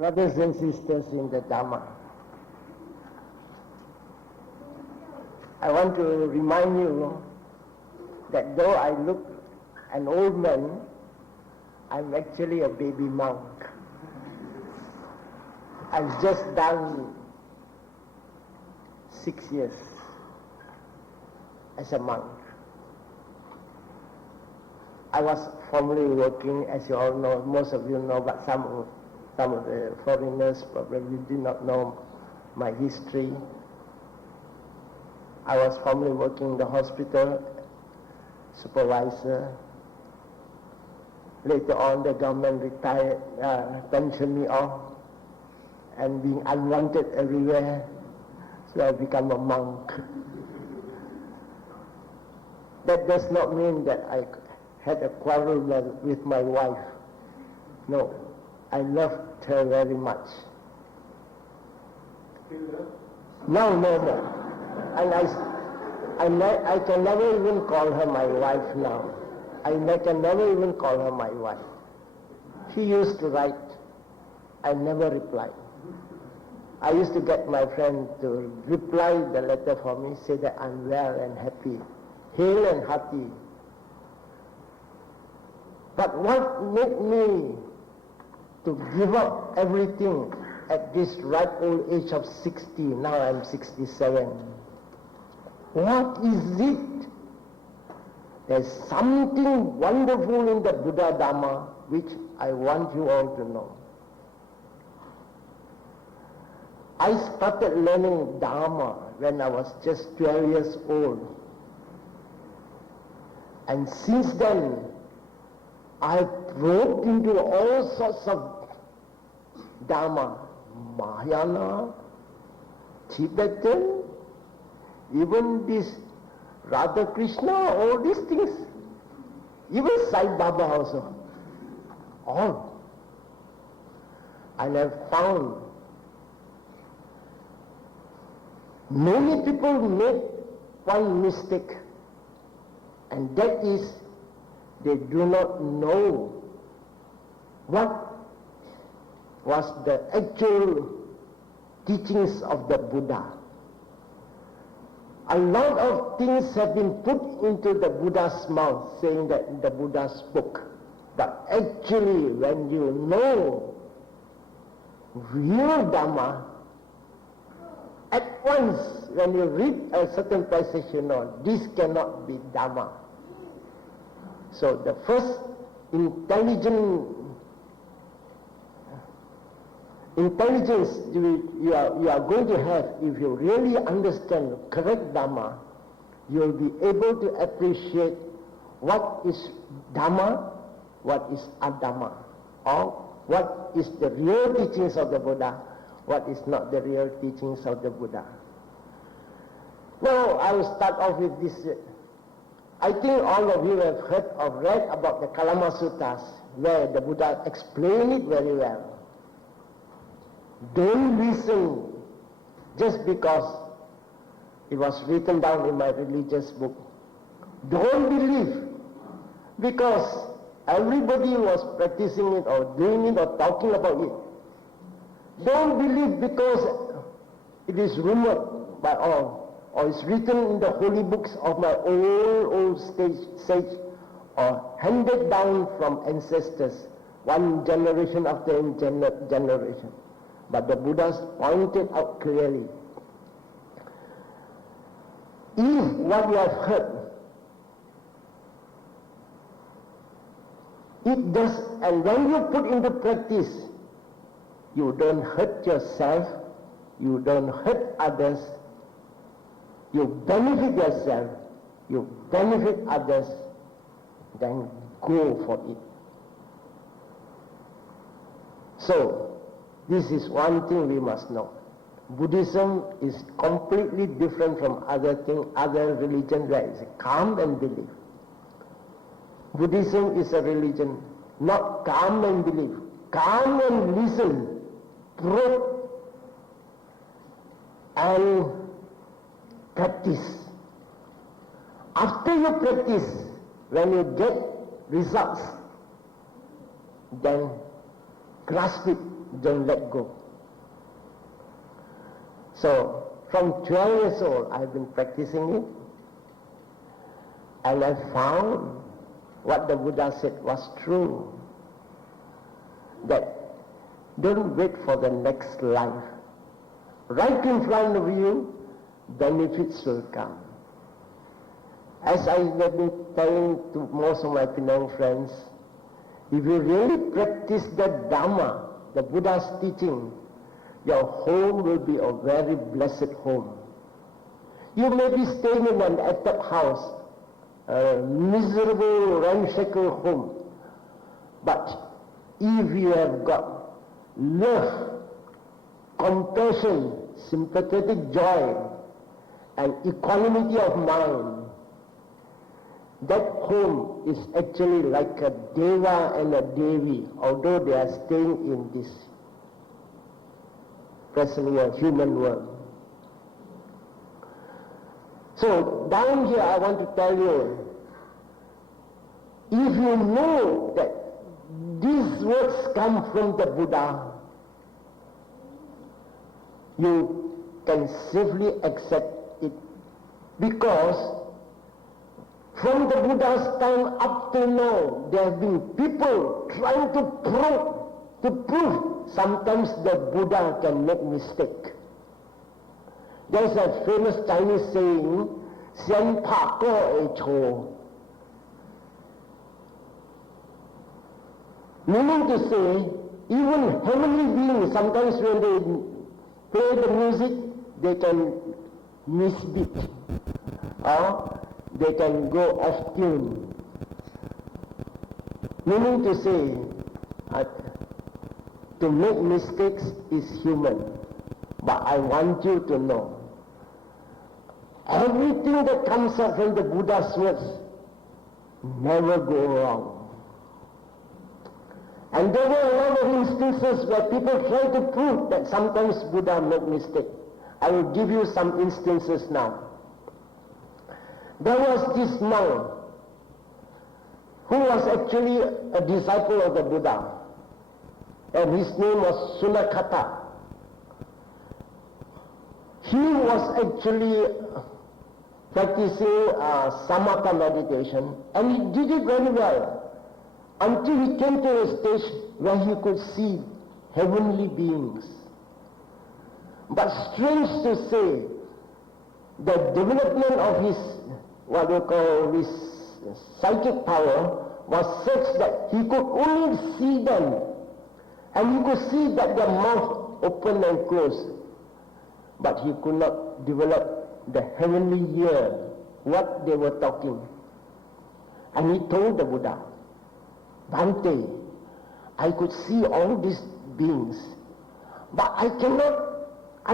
Brothers and sisters in the Dhamma, I want to remind you that though I look an old man, I'm actually a baby monk. I've just done 6 years as a monk. I was formerly working, as you all know, most of you know, but some of the foreigners probably do not know my history. I was formerly working in the hospital, supervisor. Later on, the government pensioned me off, and being unwanted everywhere, so I became a monk. That does not mean that I had a quarrel with my wife. No, I loved her very much. No. And I can never even call her my wife now. I can never even call her my wife. She used to write. I never replied. I used to get my friend to reply the letter for me, say that I'm well and happy, hale and hearty. But what made me to give up everything at this ripe old age of 60, now I'm 67? What is it? There's something wonderful in the Buddha Dhamma which I want you all to know. I started learning Dhamma when I was just 12 years old. And since then, I probed into all sorts of Dhamma, Mahayana, Tibetan, even this Radha Krishna, all these things, even Sai Baba also, all. And I found many people make one mistake, and that is they do not know what was the actual teachings of the Buddha. A lot of things have been put into the Buddha's mouth, saying that the Buddha spoke. But actually, when you know real Dhamma, at once, when you read a certain passage, you know, this cannot be Dhamma. So the first intelligence you are going to have, if you really understand correct Dhamma, you will be able to appreciate what is Dhamma, what is Adhamma, or what is the real teachings of the Buddha, what is not the real teachings of the Buddha. Now I will start off with this. I think all of you have heard or read about the Kalama Suttas, where the Buddha explained it very well. Don't listen just because it was written down in my religious book. Don't believe because everybody was practicing it or doing it or talking about it. Don't believe because it is rumored by all, or it's written in the holy books of my old sage, or handed down from ancestors, one generation after generation. But the Buddhas pointed out clearly, if what you have heard, it does, and when you put into practice, you don't hurt yourself, you don't hurt others, you benefit yourself, you benefit others, then go for it. So, this is one thing we must know. Buddhism is completely different from other religions where it's calm and belief. Buddhism is a religion, not calm and belief. Calm and listen, probe, and practice. After you practice, when you get results, then grasp it don't let go. So from 12 years old, I've been practicing it, and I found what the Buddha said was true, that don't wait for the next life. Right in front of you, benefits will come. As I've been telling to most of my Penang friends, if you really practice the Dhamma, the Buddha's teaching, your home will be a very blessed home. You may be staying in an attic house, a miserable, ramshackle home, but if you have got love, compassion, sympathetic joy, and equanimity of mind, that home is actually like a Deva and a Devi, although they are staying in this presently a human world. So down here I want to tell you, if you know that these words come from the Buddha, you can safely accept it, because from the Buddha's time up till now, there have been people trying to prove sometimes the Buddha can make mistake. There's a famous Chinese saying, "Xian Pa Go E Chou," meaning to say, even heavenly beings, sometimes when they play the music, they can misbeat, or they can go off tune. Meaning to say, to make mistakes is human. But I want you to know, everything that comes out from the Buddha's words never go wrong. And there were a lot of instances where people try to prove that sometimes Buddha made mistake. I will give you some instances now. There was this monk who was actually a disciple of the Buddha, and his name was Sunakata. He was actually practicing samatha meditation, and he did it very well until he came to a stage where he could see heavenly beings. But strange to say, the development of his, what we call his psychic power, was such that he could only see them, and he could see that their mouth opened and closed, but he could not develop the heavenly ear, what they were talking. And he told the Buddha, "Bhante, I could see all these beings, but I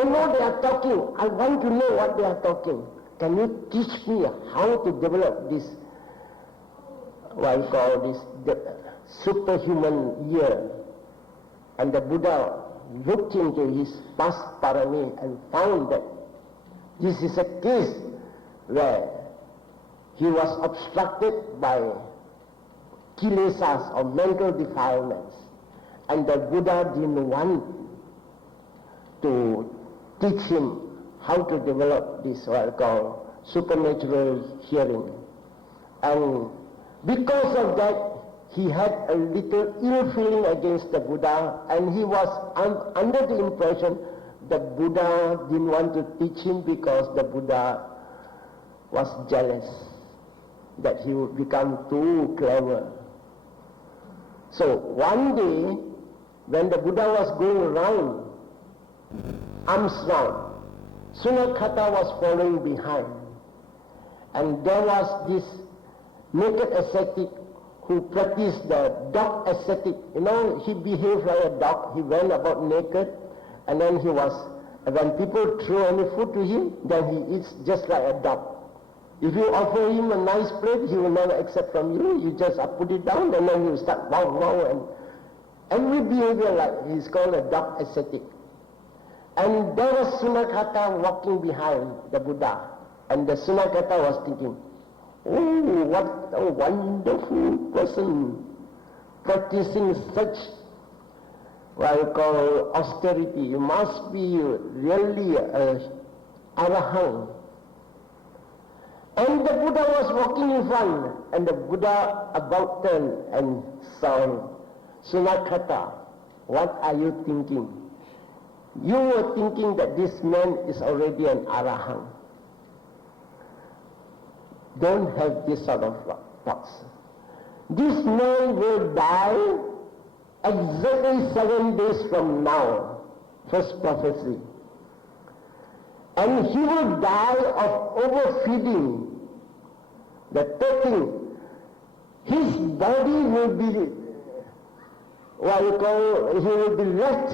know they are talking. I want to know what they are talking. Can you teach me how to develop this, what I call this, the superhuman ear?" And the Buddha looked into his past parami and found that this is a case where he was obstructed by kilesas or mental defilements, and the Buddha didn't want to teach him how to develop this, what I call supernatural hearing. And because of that, he had a little ill feeling against the Buddha, and he was under the impression that Buddha didn't want to teach him because the Buddha was jealous that he would become too clever. So one day, when the Buddha was going around, arms round, Sunakata was following behind, and there was this naked ascetic who practiced the dog ascetic. You know, he behaved like a dog. He went about naked, and then when people throw any food to him, then he eats just like a dog. If you offer him a nice plate, he will never accept from you. You just put it down, and then you start wow, wow, and every behavior like he's called a dog ascetic. And there was Sunakata walking behind the Buddha, and the Sunakata was thinking, "Oh, what a wonderful person, practicing such what you call austerity. You must be really a arahant. And the Buddha was walking in front, and the Buddha about turned and saw him. Sunakata, what are you thinking? You were thinking that this man is already an arahant. Don't have this sort of thoughts. This man will die exactly 7 days from now, first prophecy. And he will die of overfeeding. The third thing, his body will be, what you call, he will be left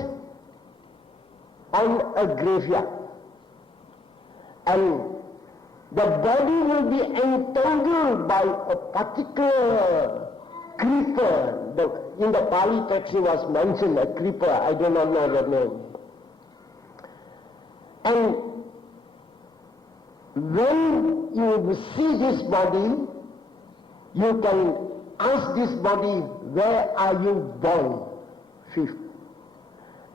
on a graveyard. And the body will be entangled by a particular creeper. In the Pali text it was mentioned, a creeper, I do not know the name. And when you see this body, you can ask this body, where are you born? Fifth.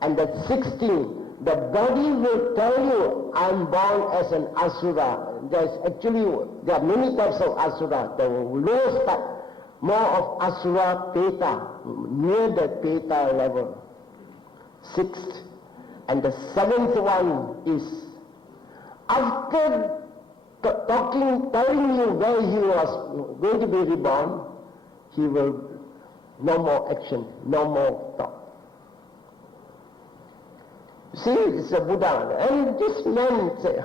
And the 16th, the body will tell you, I'm born as an asura. There are many types of asura. The lowest type, more of asura peta, near the peta level. 6th. And the 7th one is, after telling you where he was going to be reborn, he will, no more action, no more thought. See, it's a Buddha. And this man said,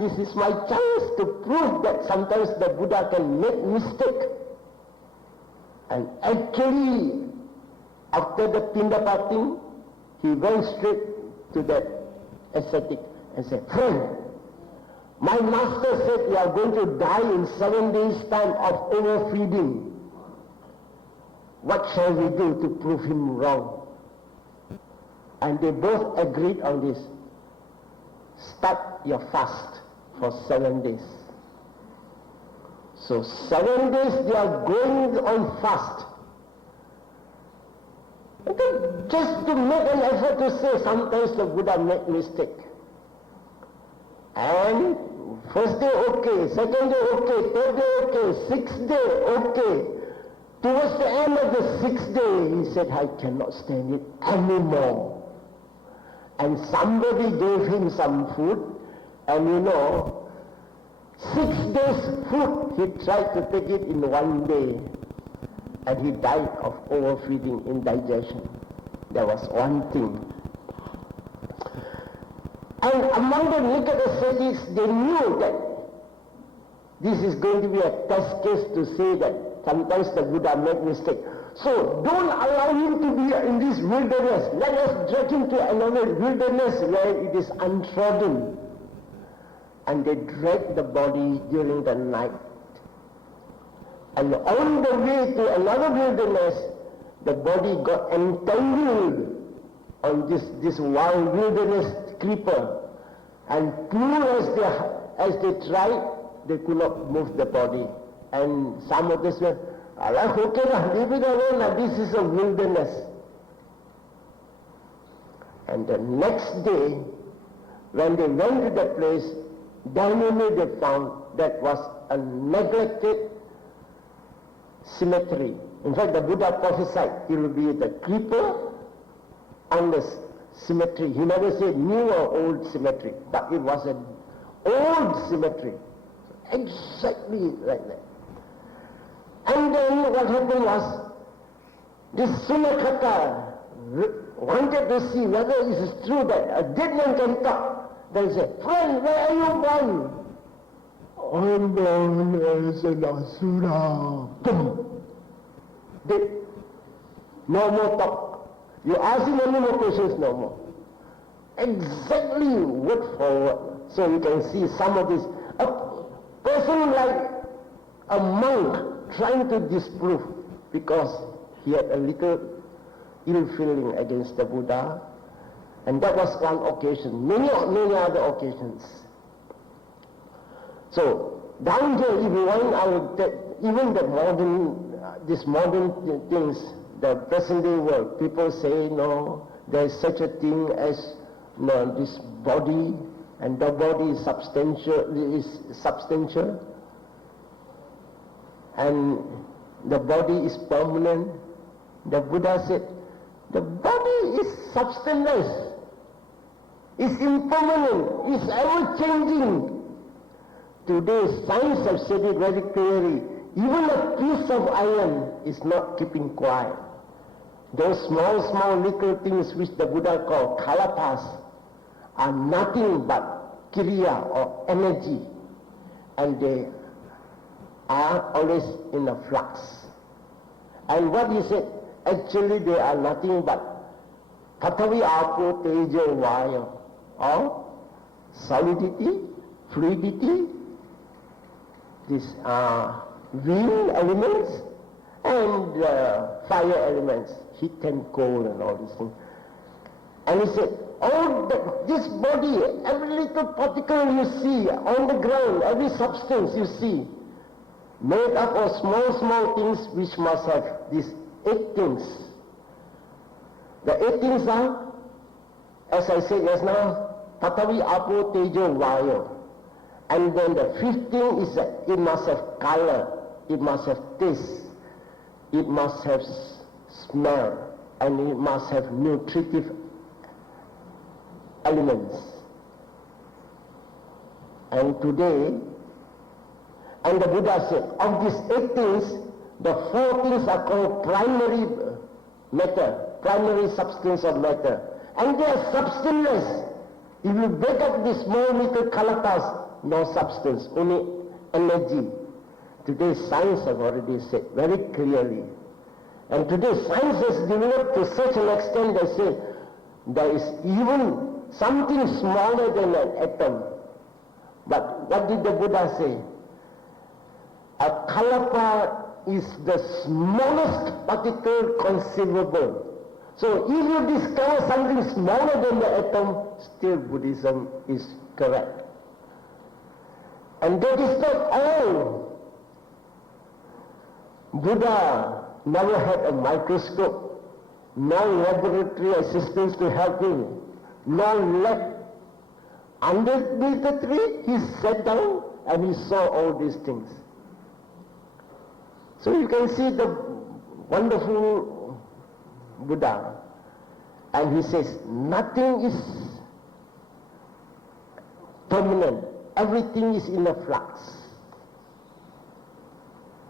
this is my chance to prove that sometimes the Buddha can make mistake. And actually, after the pindapating, he went straight to that ascetic and said, friend, my master said you are going to die in 7 days' time of overfeeding. What shall we do to prove him wrong? And they both agreed on this. Start your fast for 7 days. So 7 days they are going on fast. Just to make an effort to say sometimes the Buddha make mistake. And first day okay, second day okay, third day okay, 6th day okay. Towards the end of the 6th day, he said, I cannot stand it anymore. And somebody gave him some food, and 6 days food, he tried to take it in 1 day. And he died of overfeeding, indigestion. There was one thing. And among the naked ascetics, they knew that this is going to be a test case to say that sometimes the Buddha made mistake. So don't allow him to be in this wilderness. Let us drag him to another wilderness where it is untrodden. And they dragged the body during the night. And on the way to another wilderness, the body got entangled on this wild wilderness creeper. And poor as they tried, they could not move the body. And some of this were, okay, leave it alone, this is a wilderness. And the next day, when they went to that place, dynamically they found that was a neglected cemetery. In fact, the Buddha prophesied it will be the creeper on the cemetery. He never said new or old cemetery, but it was an old cemetery. Exactly like that. And then what happened was, this Sunakata wanted to see whether it is true that a dead man can talk. They said, friend, where are you born? I'm born as an asura. Boom. Dead. No more talk. You ask him any more questions, no more. Exactly word for word. So you can see some of this. A person like a monk trying to disprove because he had a little ill feeling against the Buddha, and that was one occasion. Many other occasions. So down here, if you want, I would take even the modern these modern things, the present day world, people say, no, there is such a thing as this body, and the body is substantial, and the body is permanent. The Buddha said, the body is substanceless, is impermanent, is ever-changing. Today, science has said it very clearly. Even a piece of iron is not keeping quiet. Those small little things which the Buddha called kalapas are nothing but kriya or energy, and they are always in a flux. And what he said, actually they are nothing but Pathavi Apo Tejo Vaya, or solidity, fluidity, these wind elements and fire elements, heat and cold and all these things. And he said, this body, every little particle you see on the ground, every substance you see, made up of small things which must have these 8 things. The 8 things are, as I said just now, Pathavi Apo Tejo Vaya. And then the 5th thing is that it must have color, it must have taste, it must have smell, and it must have nutritive elements. And today, and the Buddha said, of these 8 things, the 4 things are called primary matter, primary substance of matter. And they are substanceless. If you break up these small little kalapas, no substance, only energy. Today science have already said very clearly. And today science has developed to such an extent they say there is even something smaller than an atom. But what did the Buddha say? A kalapa is the smallest particle conceivable. So if you discover something smaller than the atom, still Buddhism is correct. And that is not all. Buddha never had a microscope, no laboratory assistants to help him, no lab. Underneath the tree, he sat down and he saw all these things. So you can see the wonderful Buddha. And he says, nothing is permanent. Everything is in a flux.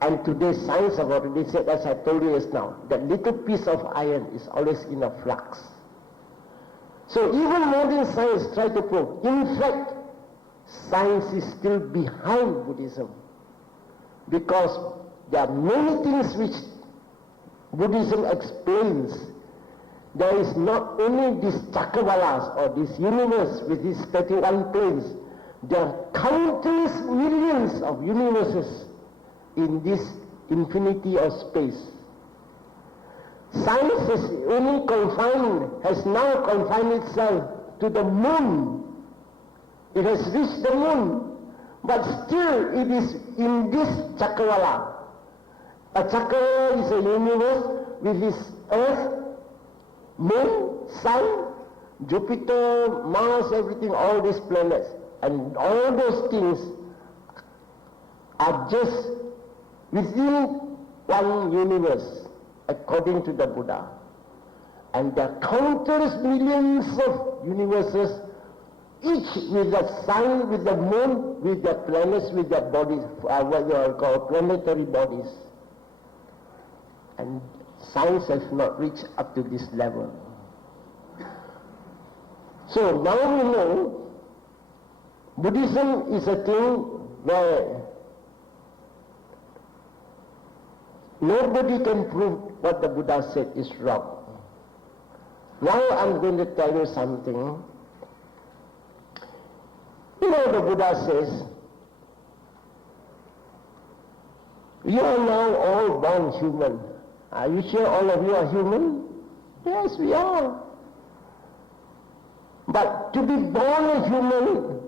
And today science have already said, as I told you just now, that little piece of iron is always in a flux. So even modern science try to prove, in fact, science is still behind Buddhism. Because there are many things which Buddhism explains. There is not only these chakravālas or this universe with its 31 planes. There are countless millions of universes in this infinity of space. Science has now confined itself to the moon. It has reached the moon, but still it is in this chakravala. A chakravala is a universe with its earth, moon, sun, Jupiter, Mars, everything, all these planets. And all those things are just within one universe, according to the Buddha. And there are countless millions of universes, each with the sun, with the moon, with the planets, with their bodies, what they are called planetary bodies. And science has not reached up to this level. So now we know Buddhism is a thing where nobody can prove what the Buddha said is wrong. Now I'm going to tell you something. You know, the Buddha says, you are now all born human. Are you sure all of you are human? Yes, we are. But to be born a human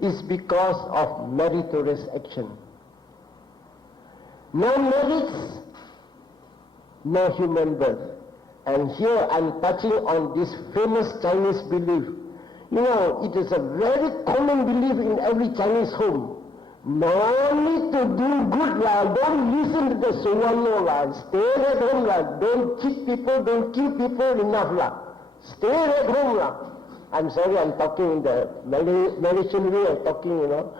is because of meritorious action. No merits, no human birth. And here I'm touching on this famous Chinese belief. You know, it is a very common belief in every Chinese home. No need to do good lah. Don't listen to the Suvanno lah. Stay at home lah. Don't cheat people, don't kill people, enough lah. Stay at home lah. I'm sorry, I'm talking in the Malaysian way of talking, you know.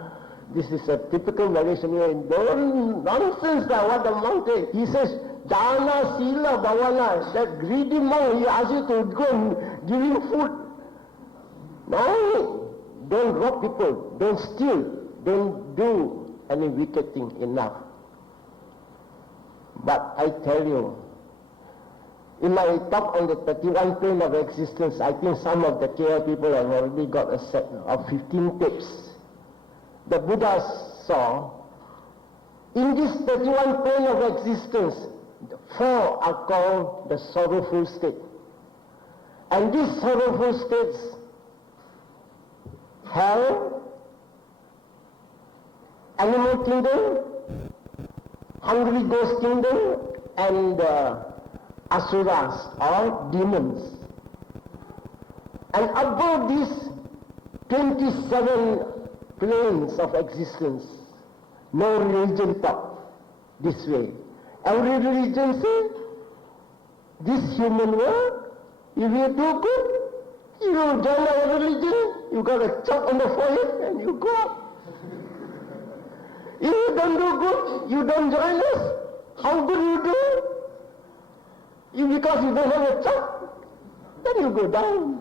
This is a typical Malaysian way. Don't nonsense lah, what the monk says. He says, Dana Sila Bhavana, that greedy monk, he asks you to go and give him food. No, don't rob people, don't steal. Don't do any wicked thing, enough. But I tell you, in my talk on the 31 plane of existence, I think some of the KL people have already got a set of 15 tapes. The Buddha saw, in this 31 plane of existence, 4 are called the sorrowful state. And these sorrowful states, hell, animal kingdom, hungry ghost kingdom, and asuras or demons. And above these 27 planes of existence, no religion taught this way. Every religion says, this human world, if you do good, you join our religion, you got a chop on the forehead and you go up. If you don't do good, you don't join us. How good you do? Because you don't have a chop, then you go down.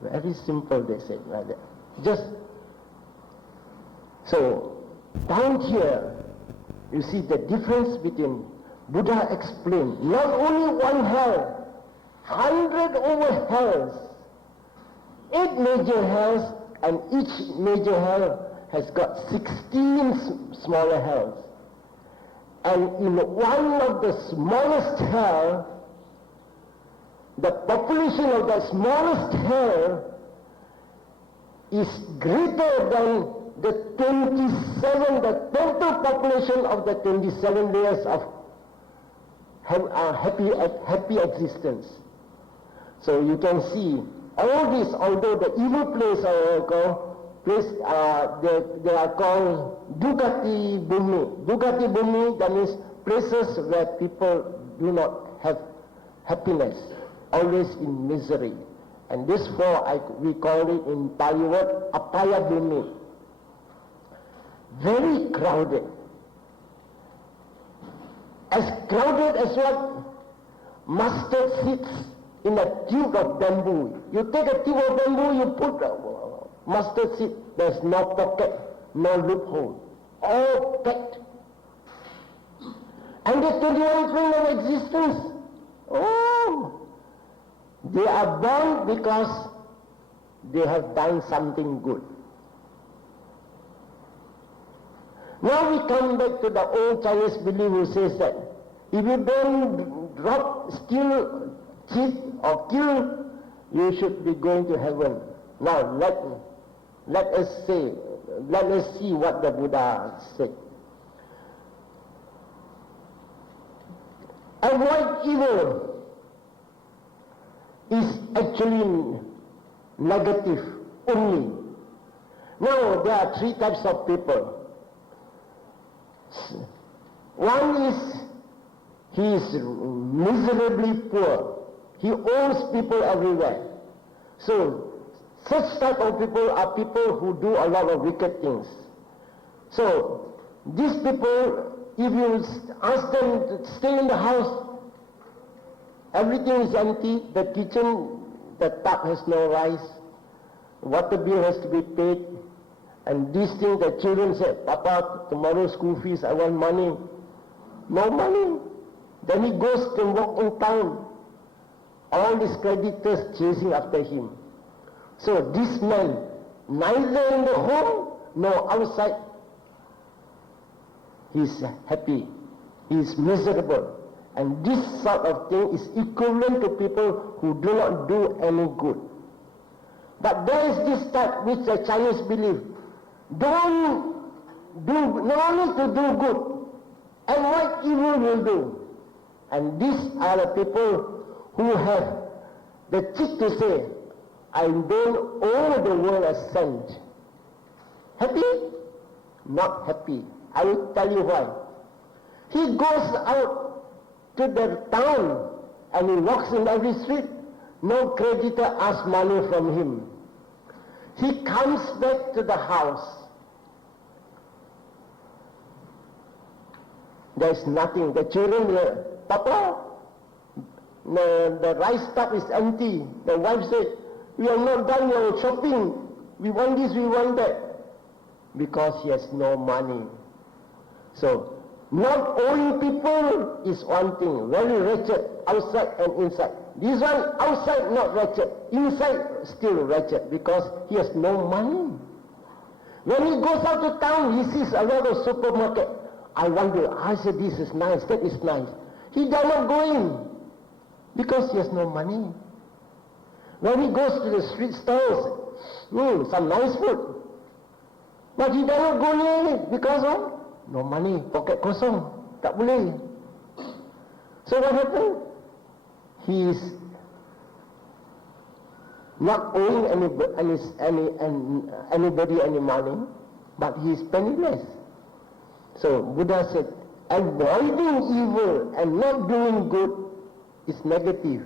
Very simple, they said like that. Just so down here, you see the difference between Buddha explained not only one hell, 100 over hells, 8 major hells, and each major hell has got 16 smaller hells. And in one of the smallest hell, the population of the smallest hell is greater than the 27, the total population of the 27 layers of happy existence. So you can see all this, although the evil place they are called Dugati Bumi. Dugati Bumi, that means places where people do not have happiness, always in misery. And this we call it in Pali word, Apaya Bumi. Very crowded. As crowded as what? Mustard seeds in a tube of bamboo. You take a tube of bamboo, you put mustard seed, there's no pocket, no loophole, all packed. And the 21 plane of existence, they are born because they have done something good. Now we come back to the old Chinese belief who says that if you don't drop, steal, cheat or kill, you should be going to heaven. Now let us see what the Buddha said. Avoid evil is actually negative only. Now there are 3 types of people. One is, he is miserably poor. He owes people everywhere. So such type of people are people who do a lot of wicked things. So these people, if you ask them to stay in the house, everything is empty, the kitchen, the tap has no rice, water bill has to be paid, and these things the children say, Papa, tomorrow school fees, I want money. No money. Then he goes to walk in town. All his creditors chasing after him. So this man, neither in the home nor outside, he is happy, he is miserable. And this sort of thing is equivalent to people who do not do any good. But there is this type which the Chinese believe, don't do, no need to do good, and what evil will do. And these are the people who have the cheek to say, I don't owe the world a cent. Happy? Not happy. I will tell you why. He goes out to the town and he walks in every street. No creditor asks money from him. He comes back to the house. There's nothing. The children, Papa, the rice tub is empty. The wife said, we are not done our shopping. We want this, we want that. Because he has no money. So, not owing people is one thing, very wretched, outside and inside. This one, outside not wretched, inside still wretched, because he has no money. When he goes out to town, he sees a lot of supermarket. I wonder, I said, this is nice, that is nice. He does not go in, because he has no money. When he goes to the street stalls, some nice food. But he does not go near it, because of no money, pocket kosong, tak boleh. So what happened? He is not owing anybody any money, but he is penniless. So Buddha said, avoiding evil and not doing good is negative.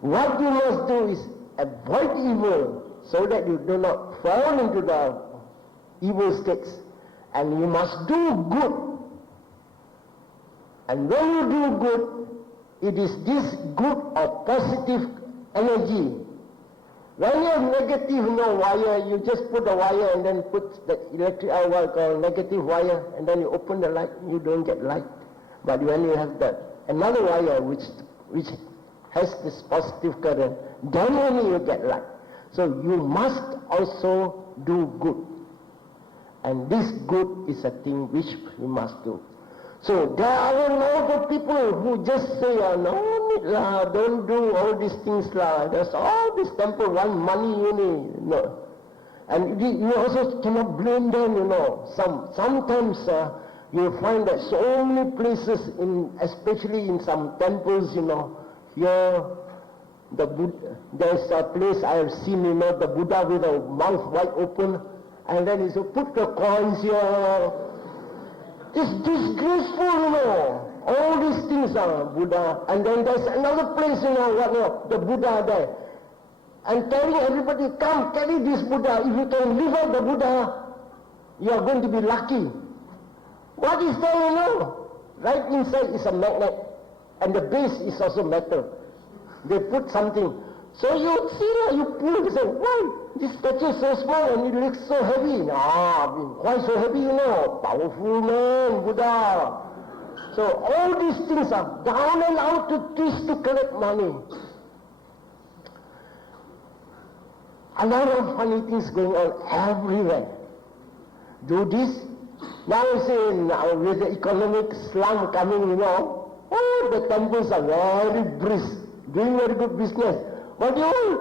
What you must do is avoid evil so that you do not fall into the evil states. And you must do good. And when you do good, it is this good or positive energy. When you have negative wire, you just put the wire and then put the electric wire called negative wire, and then you open the light, you don't get light. But when you have another wire which has this positive current, then only you get light. So you must also do good. And this good is a thing which we must do. So there are a lot of people who just say, no need lah, don't do all these things lah. There's all this temple want money only. No. And you also cannot blame them, Sometimes you find that so many places, especially in some temples, here there's a place I have seen, the Buddha with a mouth wide open. And then he said, put the coins here. It's disgraceful, All these things are Buddha. And then there's another place, the Buddha there. And telling everybody, come, carry this Buddha. If you can live out the Buddha, you are going to be lucky. What is there, Right inside is a magnet. And the base is also metal. They put something. So you see, you pull, you say, why? This statue is so small and it looks so heavy. Why so heavy, Powerful man, Buddha. So all these things are down and out to twist to collect money. A lot of funny things going on everywhere. Do this. Now you say, with the economic slum coming, the temples are very brisk, doing very good business. What do you want?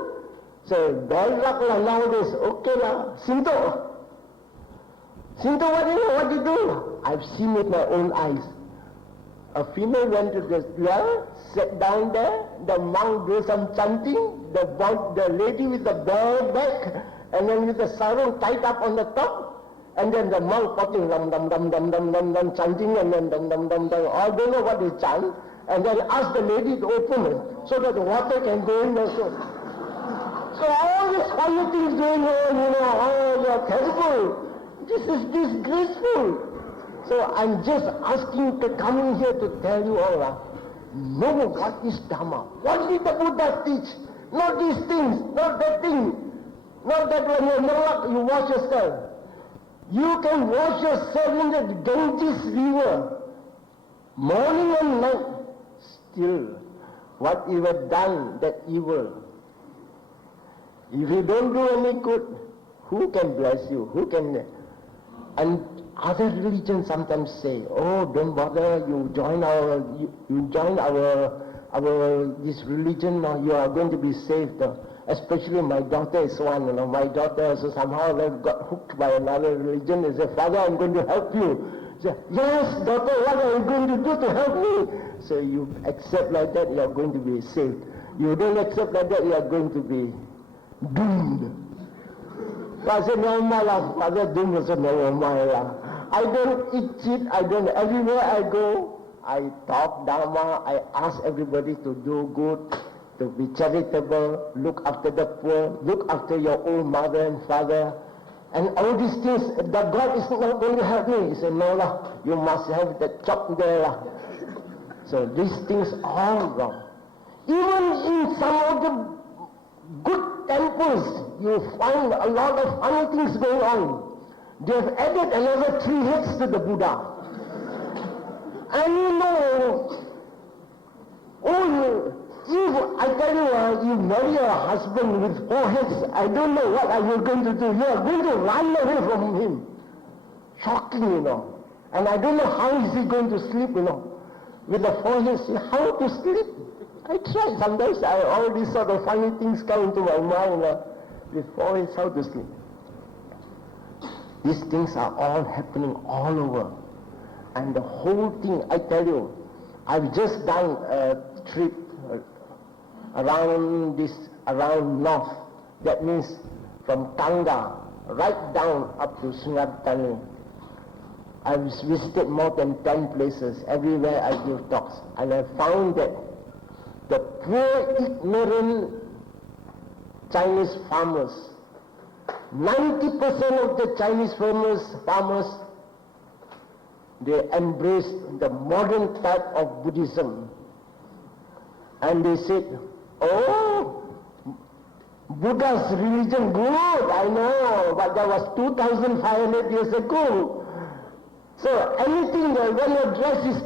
So, bad luck lah nowadays, okay lah, Sinto. Sinto, what do you do? I've seen with my own eyes. A female went to the well, sat down there, the monk do some chanting, the lady with the bare back, and then with the sarong tied up on the top, and then the monk potting, dum dum dum dum dum dum dum, chanting, and then dum dum dum dum, I don't know what they chant, and then ask the lady to open it, so that the water can go in also. So all these funny things going on, they are terrible. This is disgraceful. So I'm just asking to come in here to tell you all, know what is Dhamma. What did the Buddha teach? Not these things, not that thing. Not that when you're not, you wash yourself. You can wash yourself in the Ganges river, morning and night. Still, what you have done, that evil. If you don't do any good, who can bless you? Who can? And other religions sometimes say, oh, don't bother, you join our this religion, you are going to be saved. Especially my daughter is one, my daughter also somehow got hooked by another religion. They say, Father, I'm going to help you. Say, yes, daughter, what are you going to do to help me? So you accept like that, you are going to be saved. You don't accept like that, you are going to be doomed. I said, no, my love, Father, doom also no, my love. I don't eat cheap, everywhere I go, I talk Dharma, I ask everybody to do good, to be charitable, look after the poor, look after your own mother and father, and all these things, that God is not going to help me. He said, no lah, you must have the chop there lah. So these things are all wrong. Even in some of the good temples, you find a lot of funny things going on. They have added another 3 heads to the Buddha. And you know, if I tell you, you marry a husband with 4 heads, I don't know what are you going to do. You are going to run away from him. Shocking, you know. And I don't know how is he going to sleep, you know. With the 4 heads, how to sleep? I try. Sometimes all these sort of funny things come into my mind. With 4 heads, how to sleep? These things are all happening all over. And the whole thing, I tell you, I've just done a trip around north. That means from Kanga right down up to Sungai. I've visited more than 10 places. Everywhere I give talks. And I found that the poor, ignorant Chinese farmers, 90% of the Chinese farmers, they embraced the modern type of Buddhism. And they said, oh, Buddha's religion, good, I know, but that was 2,500 years ago. So anything that when your dress is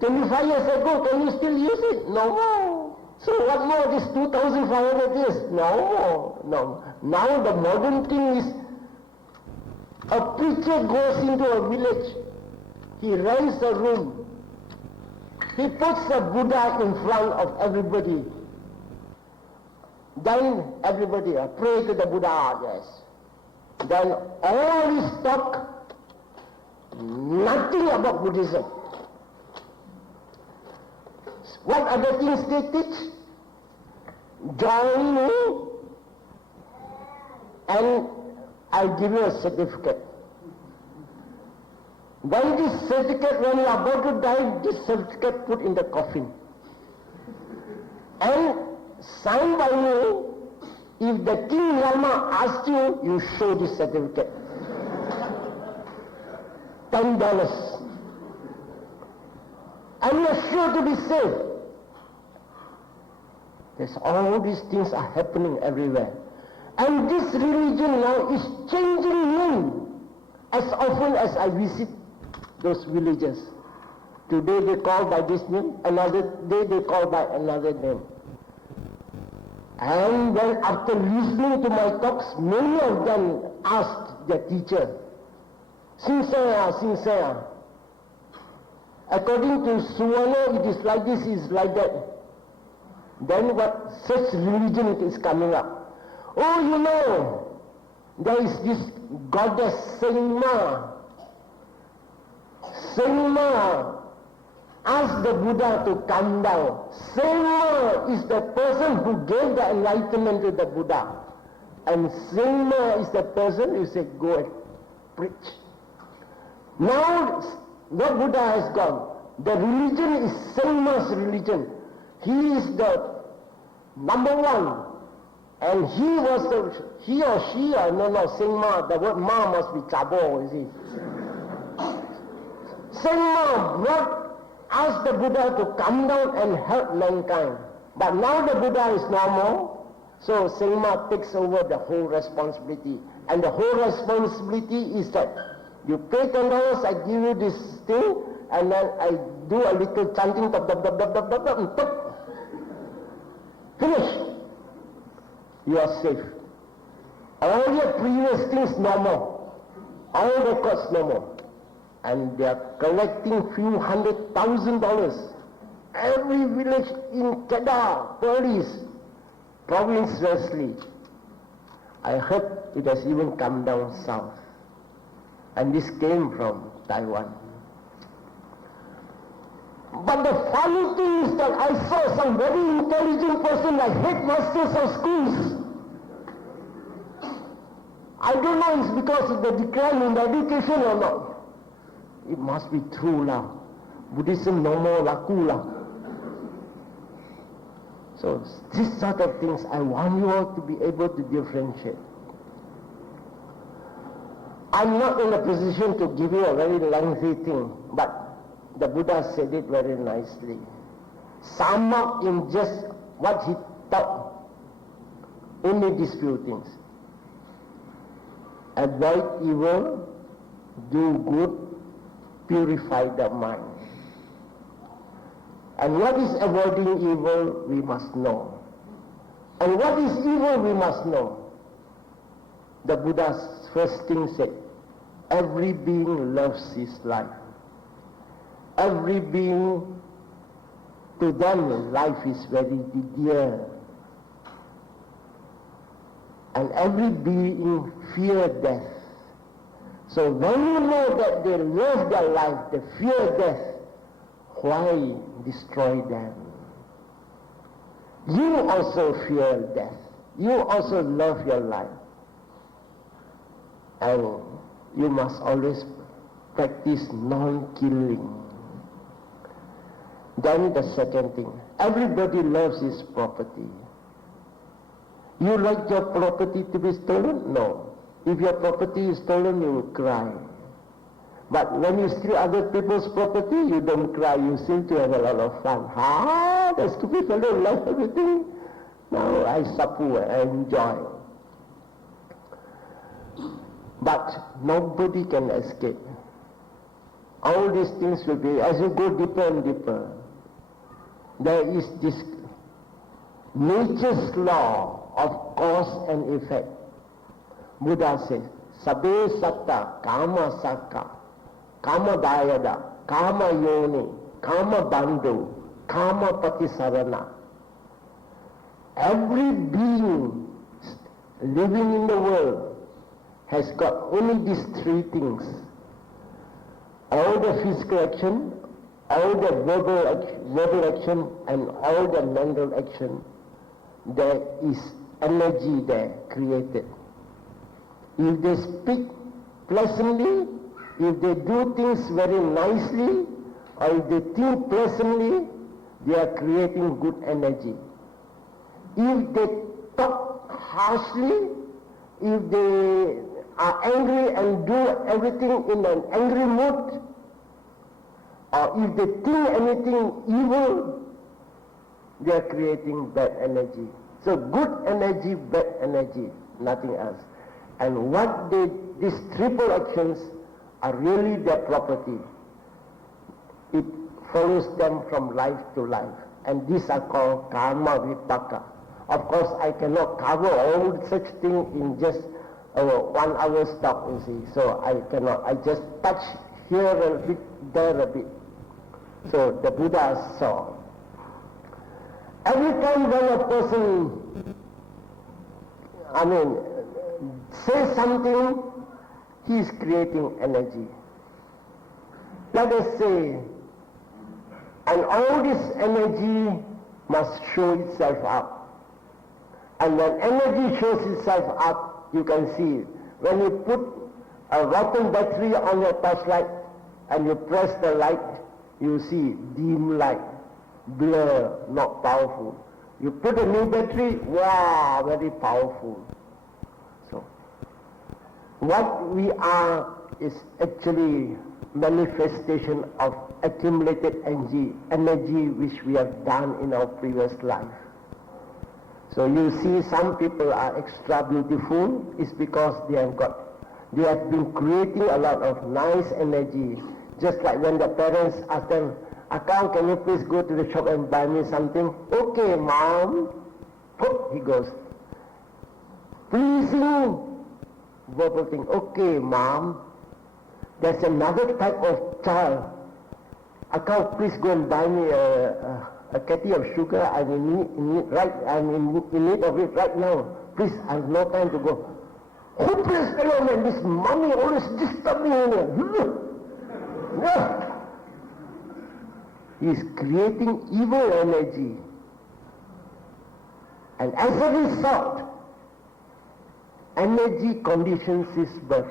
25 years ago, can you still use it? No more. So what more, this 2,500 years? No more. No. Now the modern thing is, a preacher goes into a village, he rents a room, he puts a Buddha in front of everybody. Then everybody pray to the Buddha, yes. Then all his talk, nothing about Buddhism. What other things they teach? Join me and I'll give you a certificate. When this certificate, when you are about to die, this certificate put in the coffin. And signed by me, if the King Lama asks you, you show this certificate. $10. And you are sure to be saved. There's all these things are happening everywhere. And this religion now is changing name as often as I visit those villages. Today they call by this name, another day they call by another name. And then after listening to my talks, many of them asked their teacher, sincere. According to Suvanno, it is like this, it is like that. Then what such religion is coming up? Oh, you know, there is this goddess Sengma. Sengma asked the Buddha to come down. Sengma is the person who gave the enlightenment to the Buddha. And Sengma is the person who said, go and preach. Now, the Buddha has gone. The religion is Sengma's religion. He is the number one. And he or she, Sengma, the word ma must be chabo, you see. Sengma asked the Buddha to come down and help mankind. But now the Buddha is no more, so Sengma takes over the whole responsibility. And the whole responsibility is that you pay $10, I give you this thing, and then I do a little chanting, finish. You are safe. All your previous things no more. All records no more. And they are collecting few $100,000. Every village in Kedah, province Wesley. I heard it has even come down south. And this came from Taiwan. But the funny thing is that I saw some very intelligent person like headmasters of schools. I don't know it's because of the decline in education or not. It must be true lah. Buddhism no more laku lah. So this sort of things I want you all to be able to differentiate. I'm not in a position to give you a very lengthy thing, but the Buddha said it very nicely. Sum up in just what he taught, only these few things. Avoid evil, do good, purify the mind. And what is avoiding evil, we must know. And what is evil, we must know. The Buddha's first thing said, every being loves his life. Every being, to them, life is very dear. And every being fear death. So when you know that they love their life, they fear death, why destroy them? You also fear death. You also love your life. And you must always practice non-killing. Then the second thing, everybody loves his property. You like your property to be stolen? No. If your property is stolen, you will cry. But when you steal other people's property, you don't cry. You seem to have a lot of fun. The stupid fellow loves everything. Now I sapu, I enjoy. But nobody can escape. All these things will be, as you go deeper and deeper, there is this nature's law of cause and effect. Buddha says, Sabe satta kama saka, kama dayada, kama yoni, kama bandhu, kama patisarana. Every being living in the world has got only these three things. All the physical action, all the verbal action, and all the mental action. There is energy there created. If they speak pleasantly, if they do things very nicely, or if they think pleasantly, they are creating good energy. If they talk harshly, if they are angry and do everything in an angry mood, or if they think anything evil, they are creating bad energy. So good energy, bad energy, nothing else. And what these triple actions are really their property. It follows them from life to life. And these are called karma vipaka. Of course, I cannot cover all such things in just 1 hour's talk, you see. So I cannot. I just touch here a bit, there a bit. So the Buddha saw. Every time when a person, says something, he is creating energy. Let us say, and all this energy must show itself up. And when energy shows itself up, you can see it. When you put a rotten battery on your torchlight and you press the light, you see dim light, blur, not powerful. You put a new battery, wow, very powerful. So, what we are is actually manifestation of accumulated energy which we have done in our previous life. So you see some people are extra beautiful, it's because they have been creating a lot of nice energy. Just like when the parents ask them, Akang, can you please go to the shop and buy me something? Okay, mom. He goes. Pleasing verbal thing. Okay, mom. There's another type of child. Akang, please go and buy me a kettle of sugar. I'm in need of it right now. Please, I have no time to go. Hopeless fellow, man. This mommy always disturbs me. he is creating evil energy. And as a result, energy conditions his birth.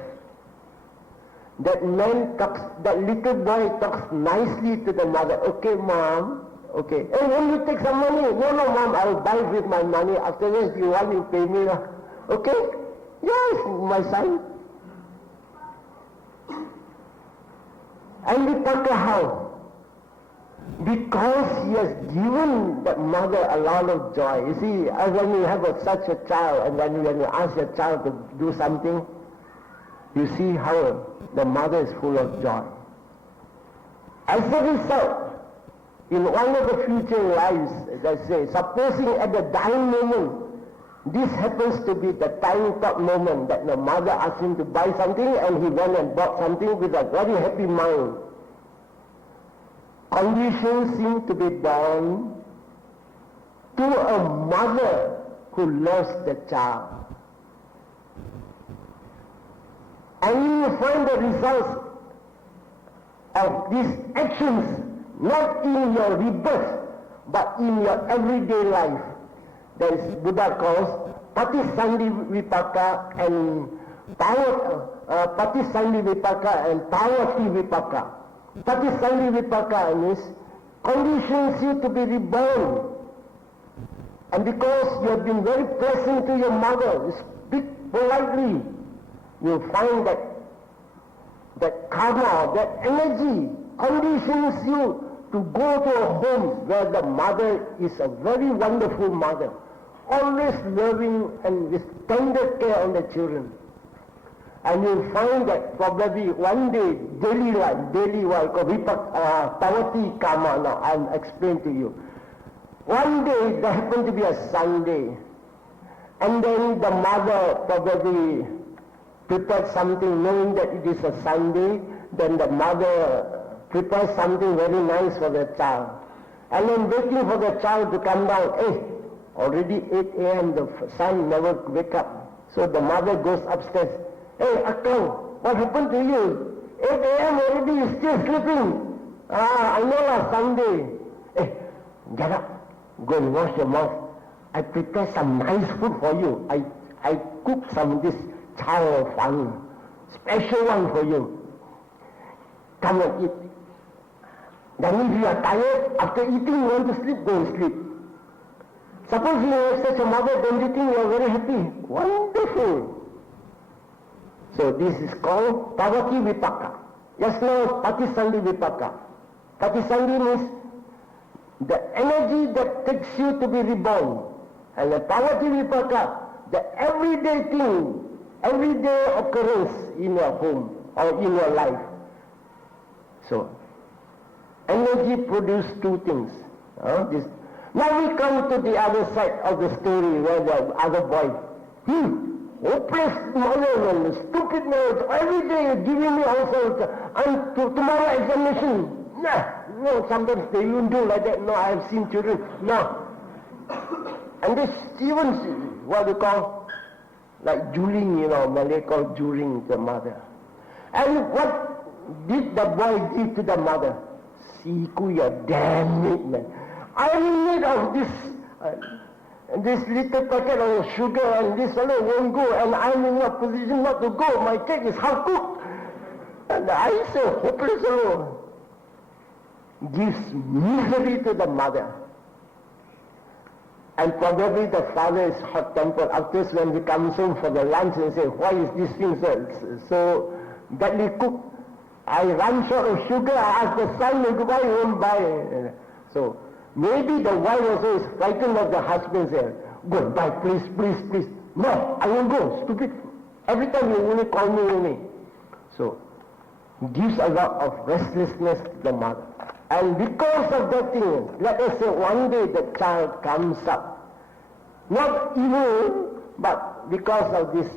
That little boy talks nicely to the mother. Okay, mom. Okay. Hey, will you take some money? No, mom, I'll buy with my money. Afterwards, you want to pay me. Okay? Yes, my son. And we talk how? Because he has given that mother a lot of joy. You see, when you have such a child, and when you ask your child to do something, you see how the mother is full of joy. As a result, in one of the future lives, let's say, supposing at the dying moment, this happens to be the time thought moment that the mother asked him to buy something and he went and bought something with a very happy mind. Conditions seem to be born to a mother who loves the child. And you will find the results of these actions not in your rebirth, but in your everyday life. That is Buddha calls Patisandhi Vipaka and Patisandhi Vipaka and Pavati Vipaka. Patisandhi Vipaka means conditions you to be reborn. And because you have been very pleasant to your mother, you speak politely, you'll find that karma, that energy conditions you to go to a home where the mother is a very wonderful mother, always loving and with tender care on the children. And you'll find that probably one day, daily life, Pavati karma, now I'll explain to you. One day there happened to be a Sunday, and then the mother probably prepared something knowing that it is a Sunday, then the mother prepares something very nice for the child. And then waiting for the child to come down, already 8 a.m., the son never wake up. So the mother goes upstairs. Hey, Akal, what happened to you? 8 a.m. already, you're still sleeping. I know last Sunday. Hey, get up, go and wash your mouth. I prepared some nice food for you. I cooked some this chow fun, special one for you. Come and eat. Then if you are tired, after eating you want to sleep, go and sleep. Suppose you have such a mother, then you think you are very happy. Wonderful. So this is called Pavati Vipaka. Yes, now Patisandhi Vipaka. Patisandhi means the energy that takes you to be reborn. And the Pavati Vipaka, the everyday thing, everyday occurrence in your home or in your life. So, energy produces two things. Now we come to the other side of the story where the other boy, hopeless mother and stupid marriage, every day you're giving me also, and tomorrow examination. No, sometimes they even do like that. No, I have seen children. No. And this even, what we call, like juling, Malay call juling the mother. And what did the boy do to the mother? Siku, you damn it, man. I'm in need of this little packet of sugar, and this fellow won't go, and I'm in a position not to go. My cake is half cooked. And I say, hopeless fellow gives misery to the mother. And probably the father is hot-tempered. Afterwards, when he comes home for the lunch and says, why is this thing so badly cooked? I run short of sugar, I ask the son to buy, he won't buy. So maybe the wife also is frightened of the husband, says, go and buy, please, please, please. No, I won't go, stupid. Every time you only call me only. So gives a lot of restlessness to the mother. And because of that thing, let us say one day the child comes up, not evil, but because of this,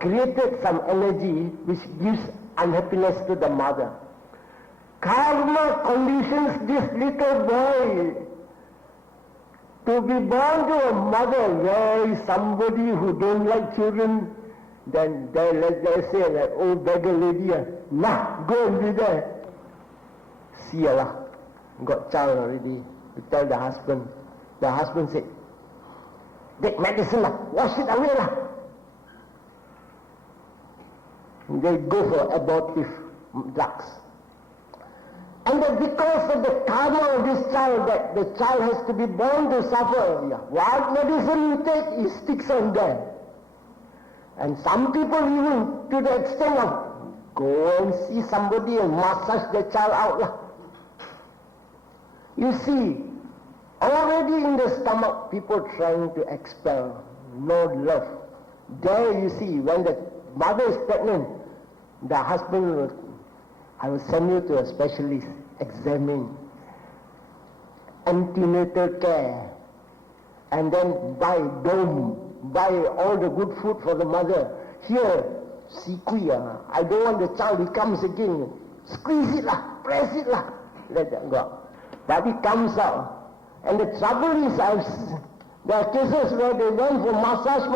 created some energy which gives unhappiness to the mother. Karma conditions this little boy to be born to a mother where is somebody who don't like children, then let's say that old beggar lady, go and be there. See Allah. got child already, to tell the husband. The husband said, take medicine lah, wash it away lah. They go for abortive drugs. And that because of the karma of this child, that the child has to be born to suffer. What medicine you take, it sticks on there. And some people even to the extent of go and see somebody and massage the child out lah. You see, already in the stomach, people trying to expel, no love. There you see, when the mother is pregnant, the husband will, I will send you to a specialist, examine, antenatal care, and then buy all the good food for the mother. Here, sikui, I don't want the child, he comes again, squeeze it lah, press it lah, let that go out. But it comes out. And the trouble is, there are cases where they went for massage,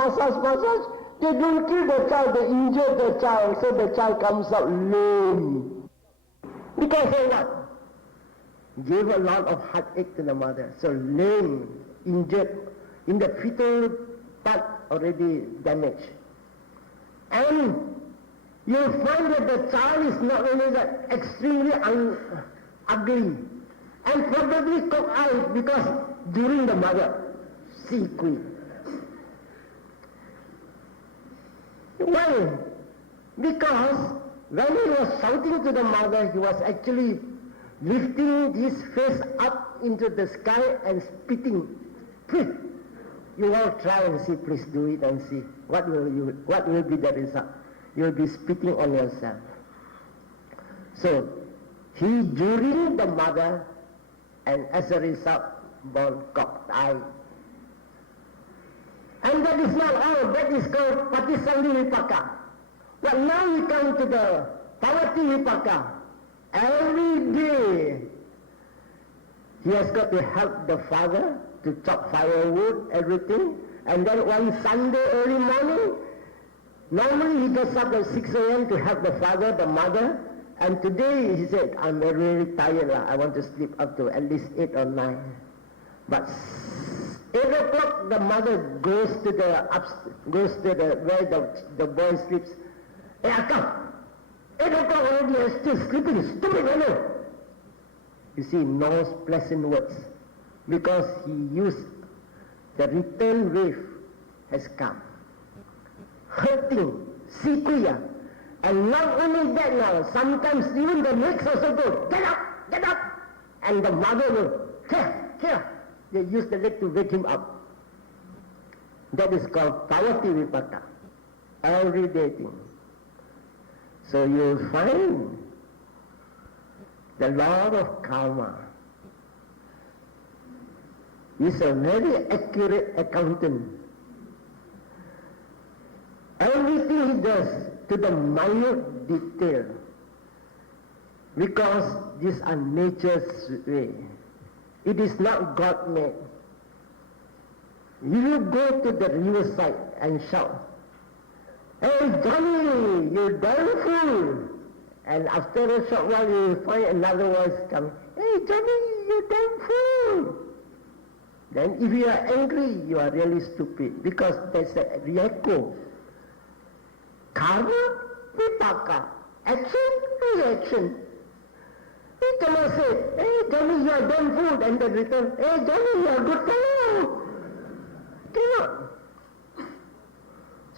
they don't kill the child, they injure the child, so the child comes out lame. Because of what? Gave a lot of heartache to the mother. So lame, injured, in the fetal part already damaged. And you'll find that the child is not only that extremely ugly, and probably cock-eyed because during the mother, sikui. Why? Because when he was shouting to the mother, he was actually lifting his face up into the sky and spitting. You all try and see, please do it and see. What will be the result? You will be spitting on yourself. So, he during the mother, and as a result, born cocked-eyed. And that is not all, that is called Patisandi Vipaka. But now we come to the Pavati Vipaka. Every day, he has got to help the father to chop firewood, everything. And then one Sunday early morning, normally he gets up at 6 a.m. to help the father, the mother. And today he said, I'm really tired, I want to sleep up to at least 8 or 9. But 8 o'clock the mother goes to where the boy sleeps. Hey, Akka, 8 o'clock already, you're still sleeping, stupid fellow. You see, no pleasant words. Because he used the return wave has come. Hurting, sikuya. And not only that now, sometimes even the legs also go, get up! And the mother will, here. They use the leg to wake him up. That is called Pavati Vipaka. Everyday thing. So you'll find the Lord of Karma is a very accurate accountant. Everything he does to the minute detail, because these are nature's way. It is not God-made. You go to the riverside and shout, "Hey Johnny, you damn fool!" And after a short while you will find another voice coming, "Hey Johnny, you damn fool!" Then if you are angry, you are really stupid, because there's a re-echo. Karma, vipaka, action, reaction. You cannot say, "Hey Johnny, you are damn fool," and then return, "Hey Johnny, you are good fellow." Cannot.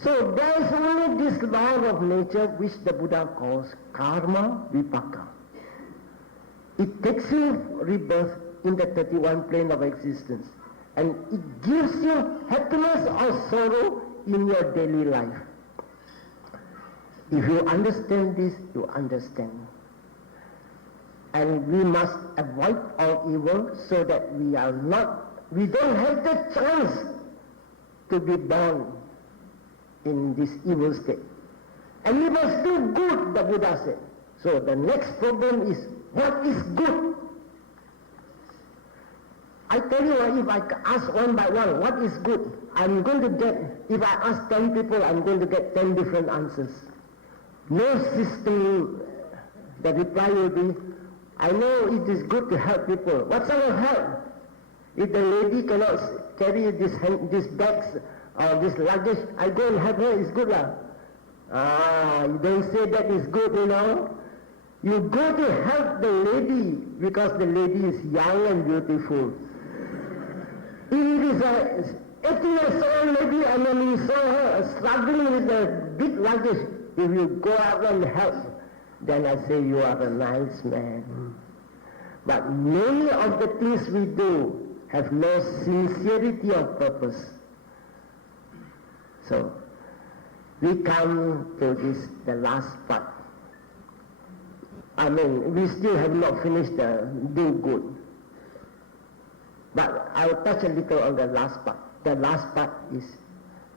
So there is only this law of nature which the Buddha calls karma vipaka. It takes you rebirth in the 31 plane of existence, and it gives you happiness or sorrow in your daily life. If you understand this, you understand. And we must avoid all evil so that we don't have the chance to be born in this evil state. And we must do good, the Buddha said. So the next problem is, what is good? I tell you, if I ask one by one, what is good? I'm going to get, if I ask 10 people, I'm going to get 10 different answers. No system, the reply will be, I know it is good to help people. What sort of help? If the lady cannot carry this bags or this luggage, I go and help her, it's good lah. You don't say that is good, you know. You go to help the lady because the lady is young and beautiful. If it is a 80-year-old lady and then you saw her struggling with a big luggage, if you go out and help, then I say you are a nice man. But many of the things we do have no sincerity of purpose. So, we come to the last part. I mean, we still have not finished the do good. But I'll touch a little on the last part. The last part is,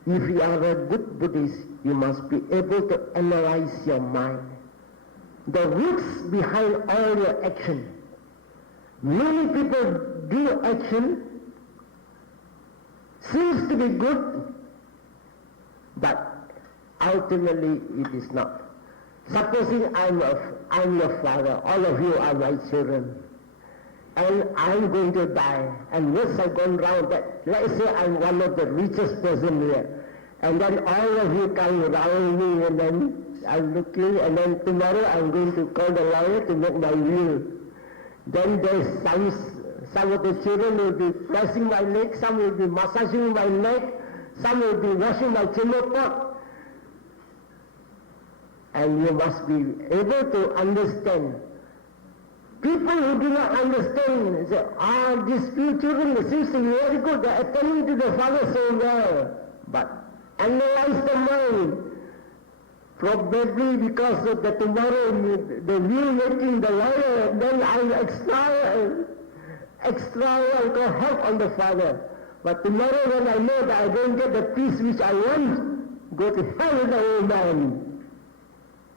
if you are a good Buddhist, you must be able to analyze your mind. The roots behind all your action. Many people do action, seems to be good, but ultimately it is not. Supposing I'm your father, all of you are my children, and I'm going to die, and words have gone round that, let's say I'm one of the richest person here, and then all of you come around me, and then I'm looking, and then tomorrow I'm going to call the lawyer to make my will. Then there's some of the children will be pressing my leg, some will be massaging my neck, some will be washing my chamber pot. And you must be able to understand. People who do not understand say, these few children seems to be very good, they are attending to the father so well. But analyze the mind. Probably because of the tomorrow, the will making, the lawyer, then I'm extra help on the father. But tomorrow when I know that I don't get the peace which I want, go to hell with the old man.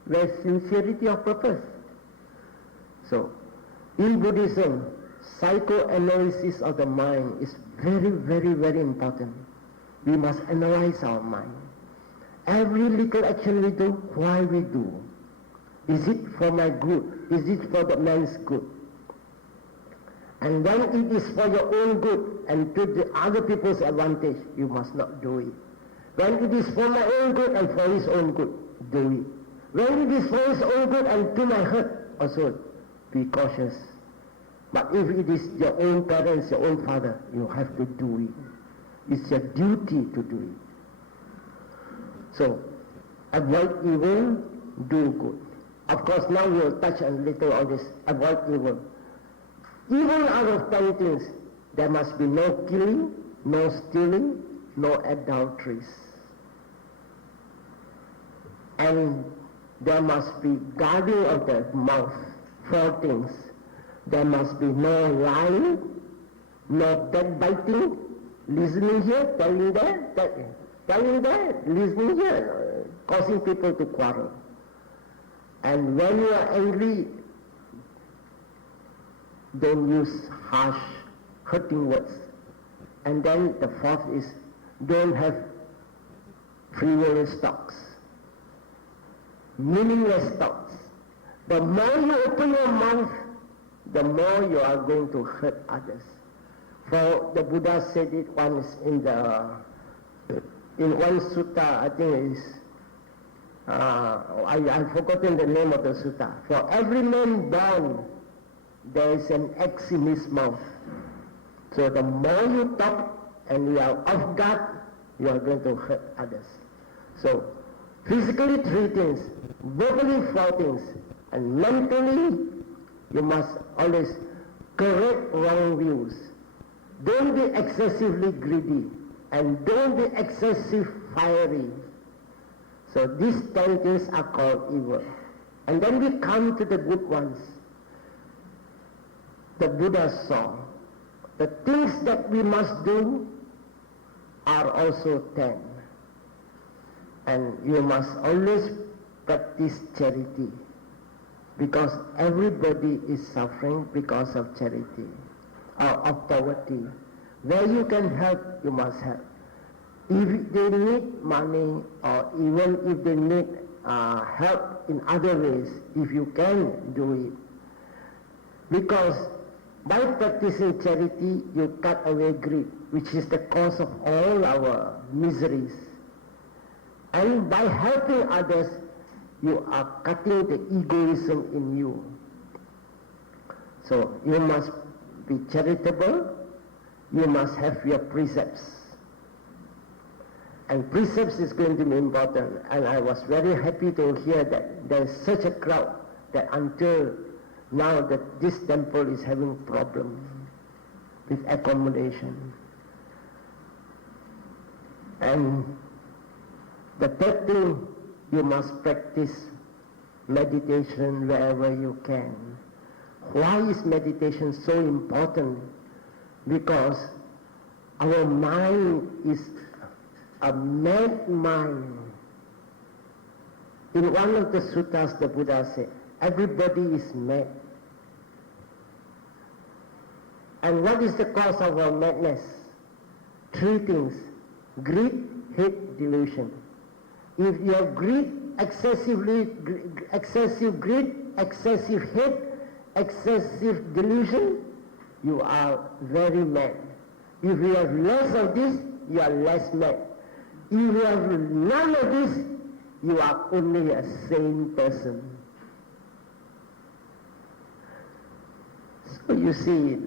There's sincerity of purpose. So, in Buddhism, psychoanalysis of the mind is very, very, very important. We must analyze our mind. Every little action we do, why we do. Is it for my good? Is it for the man's good? And when it is for your own good and to the other people's advantage, you must not do it. When it is for my own good and for his own good, do it. When it is for his own good and to my hurt, also be cautious. But if it is your own parents, your own father, you have to do it. It's your duty to do it. So, avoid evil, do good. Of course, now we will touch a little on this. Avoid evil. Even out of 10 things, there must be no killing, no stealing, no adulteries. And there must be guarding of the mouth. 4 things. There must be no lying, no backbiting, listening here, telling there, telling there, listening here, causing people to quarrel. And when you are angry, don't use harsh, hurting words. And then the 4th is, don't have frivolous talks, meaningless talks. The more you open your mouth, the more you are going to hurt others. For the Buddha said it once in one sutta, I think it is, I've forgotten the name of the sutta. For every man born, there is an X in his mouth. So the more you talk and you are off guard, you are going to hurt others. So physically 3 things, verbally 4 things, and mentally you must always correct wrong views. Don't be excessively greedy and don't be excessive fiery. So these 10 things are called evil. And then we come to the good ones. The Buddha saw the things that we must do are also 10. And you must always practice charity, because everybody is suffering because of charity or of poverty. Where you can help, you must help. If they need money or even if they need help in other ways, if you can do it. Because by practicing charity, you cut away greed, which is the cause of all our miseries. And by helping others, you are cutting the egoism in you. So you must be charitable, you must have your precepts. And precepts is going to be important. And I was very happy to hear that there is such a crowd that until now that this temple is having problems with accommodation. And the third thing, you must practice meditation wherever you can. Why is meditation so important? Because our mind is a mad mind. In one of the suttas, the Buddha said, everybody is mad. And what is the cause of our madness? Three things: greed, hate, delusion. If you have greed, excessive greed, excessive hate, excessive delusion, you are very mad. If you have less of this, you are less mad. If you have none of this, you are only a sane person. So you see,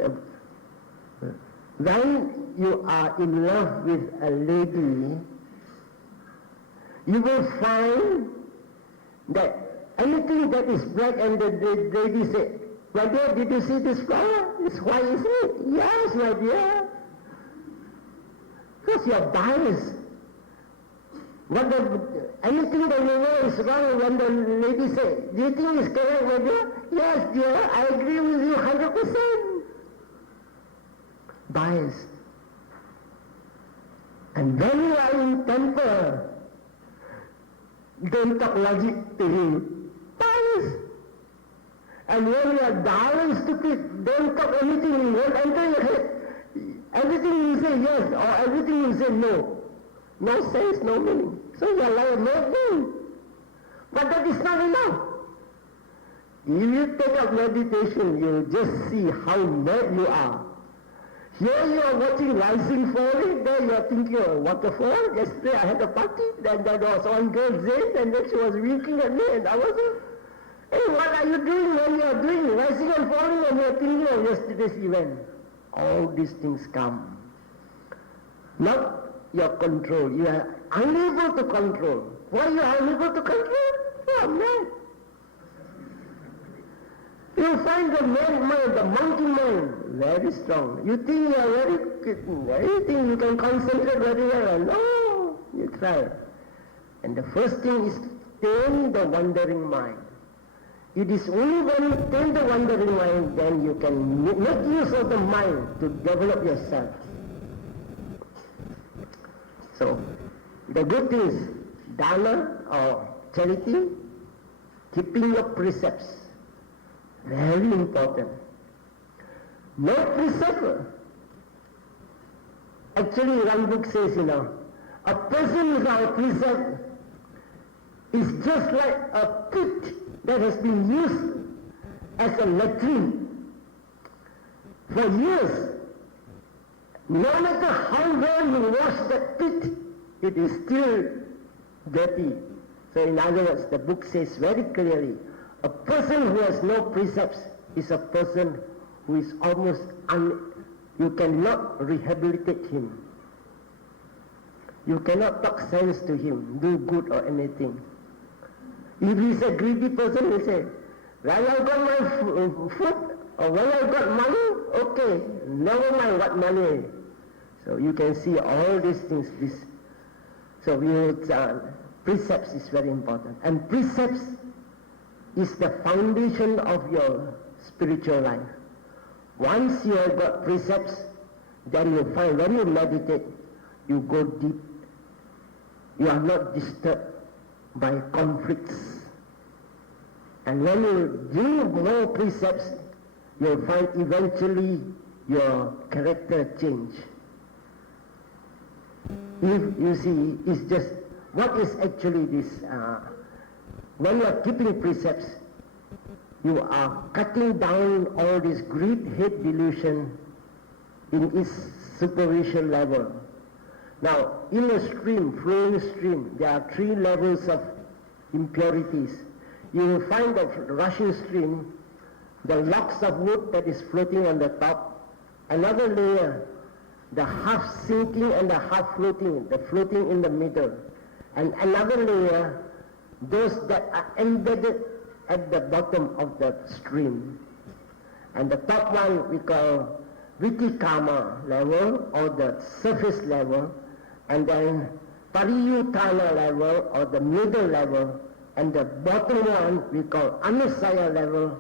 when you are in love with a lady, you will find that anything that is black, and the lady say, "My dear, did you see this flower? It's white, isn't it?" "Yes, my dear." Because you are biased. Anything that you know is wrong, when the lady say, "Do you think it's correct, my dear?" "Yes, dear, I agree with you 100%. Biased. And when you are in temper, don't talk logic to him. Biased. And when you are dull and stupid, don't talk anything, it won't enter your head. Everything you say yes, or everything you say no. No sense, no meaning. So you are like a madman. But that is not enough. If you take up meditation, you just see how mad you are. Here you are watching rising falling, there you are thinking of a waterfall. Yesterday I had a party, then there was one girl, Zayn, and then she was winking at me, and I was hey, what are you doing when you are doing rising and falling and you are thinking of yesterday's event? All these things come. Not your control. You are unable to control. Why you are unable to control? You are mad. You find the mad mind, the monkey mind, very strong. You think you are very good, you think you can concentrate very well. No, you try. And the first thing is tame the wandering mind. It is only when you tame the wandering mind, then you can make use of the mind to develop yourself. So, the good thing is dana or charity, keeping your precepts. Very important. No precept. Actually, one book says, a person without a precept is just like a pit that has been used as a latrine for years. No matter how well you wash that pit, it is still dirty. So in other words, the book says very clearly, a person who has no precepts is a person who is almost you cannot rehabilitate him. You cannot talk sense to him, do good or anything. If he is a greedy person, he say, when I got my food or when I got money, okay, never mind what money. So you can see all these things. So precepts is very important. And precepts is the foundation of your spiritual life. Once you have got precepts, then you find when you meditate, you go deep. You are not disturbed by conflicts. And when you do more precepts, you'll find eventually your character change. If you see, it's just, what is actually this, when you are keeping precepts, you are cutting down all this greed, hate, delusion in its superficial level. Now, in a stream, flowing stream, there are 3 levels of impurities. You will find the rushing stream, the logs of wood that is floating on the top, another layer, the half sinking and the half floating, the floating in the middle, and another layer, those that are embedded at the bottom of the stream. And the top one we call Vitikama level, or the surface level, and then Pariyutana level, or the middle level, and the bottom one we call Anusaya level,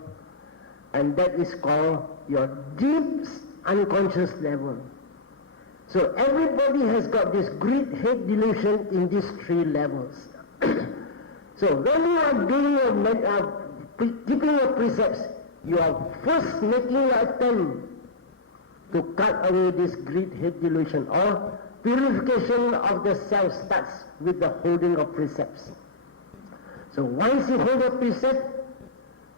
and that is called your deep unconscious level. So everybody has got this greed, hate, delusion in these 3 levels. So when you are doing keeping your precepts, you are first making an attempt to cut away this greed, hate, delusion, or purification of the self starts with the holding of precepts. So once you hold a precept,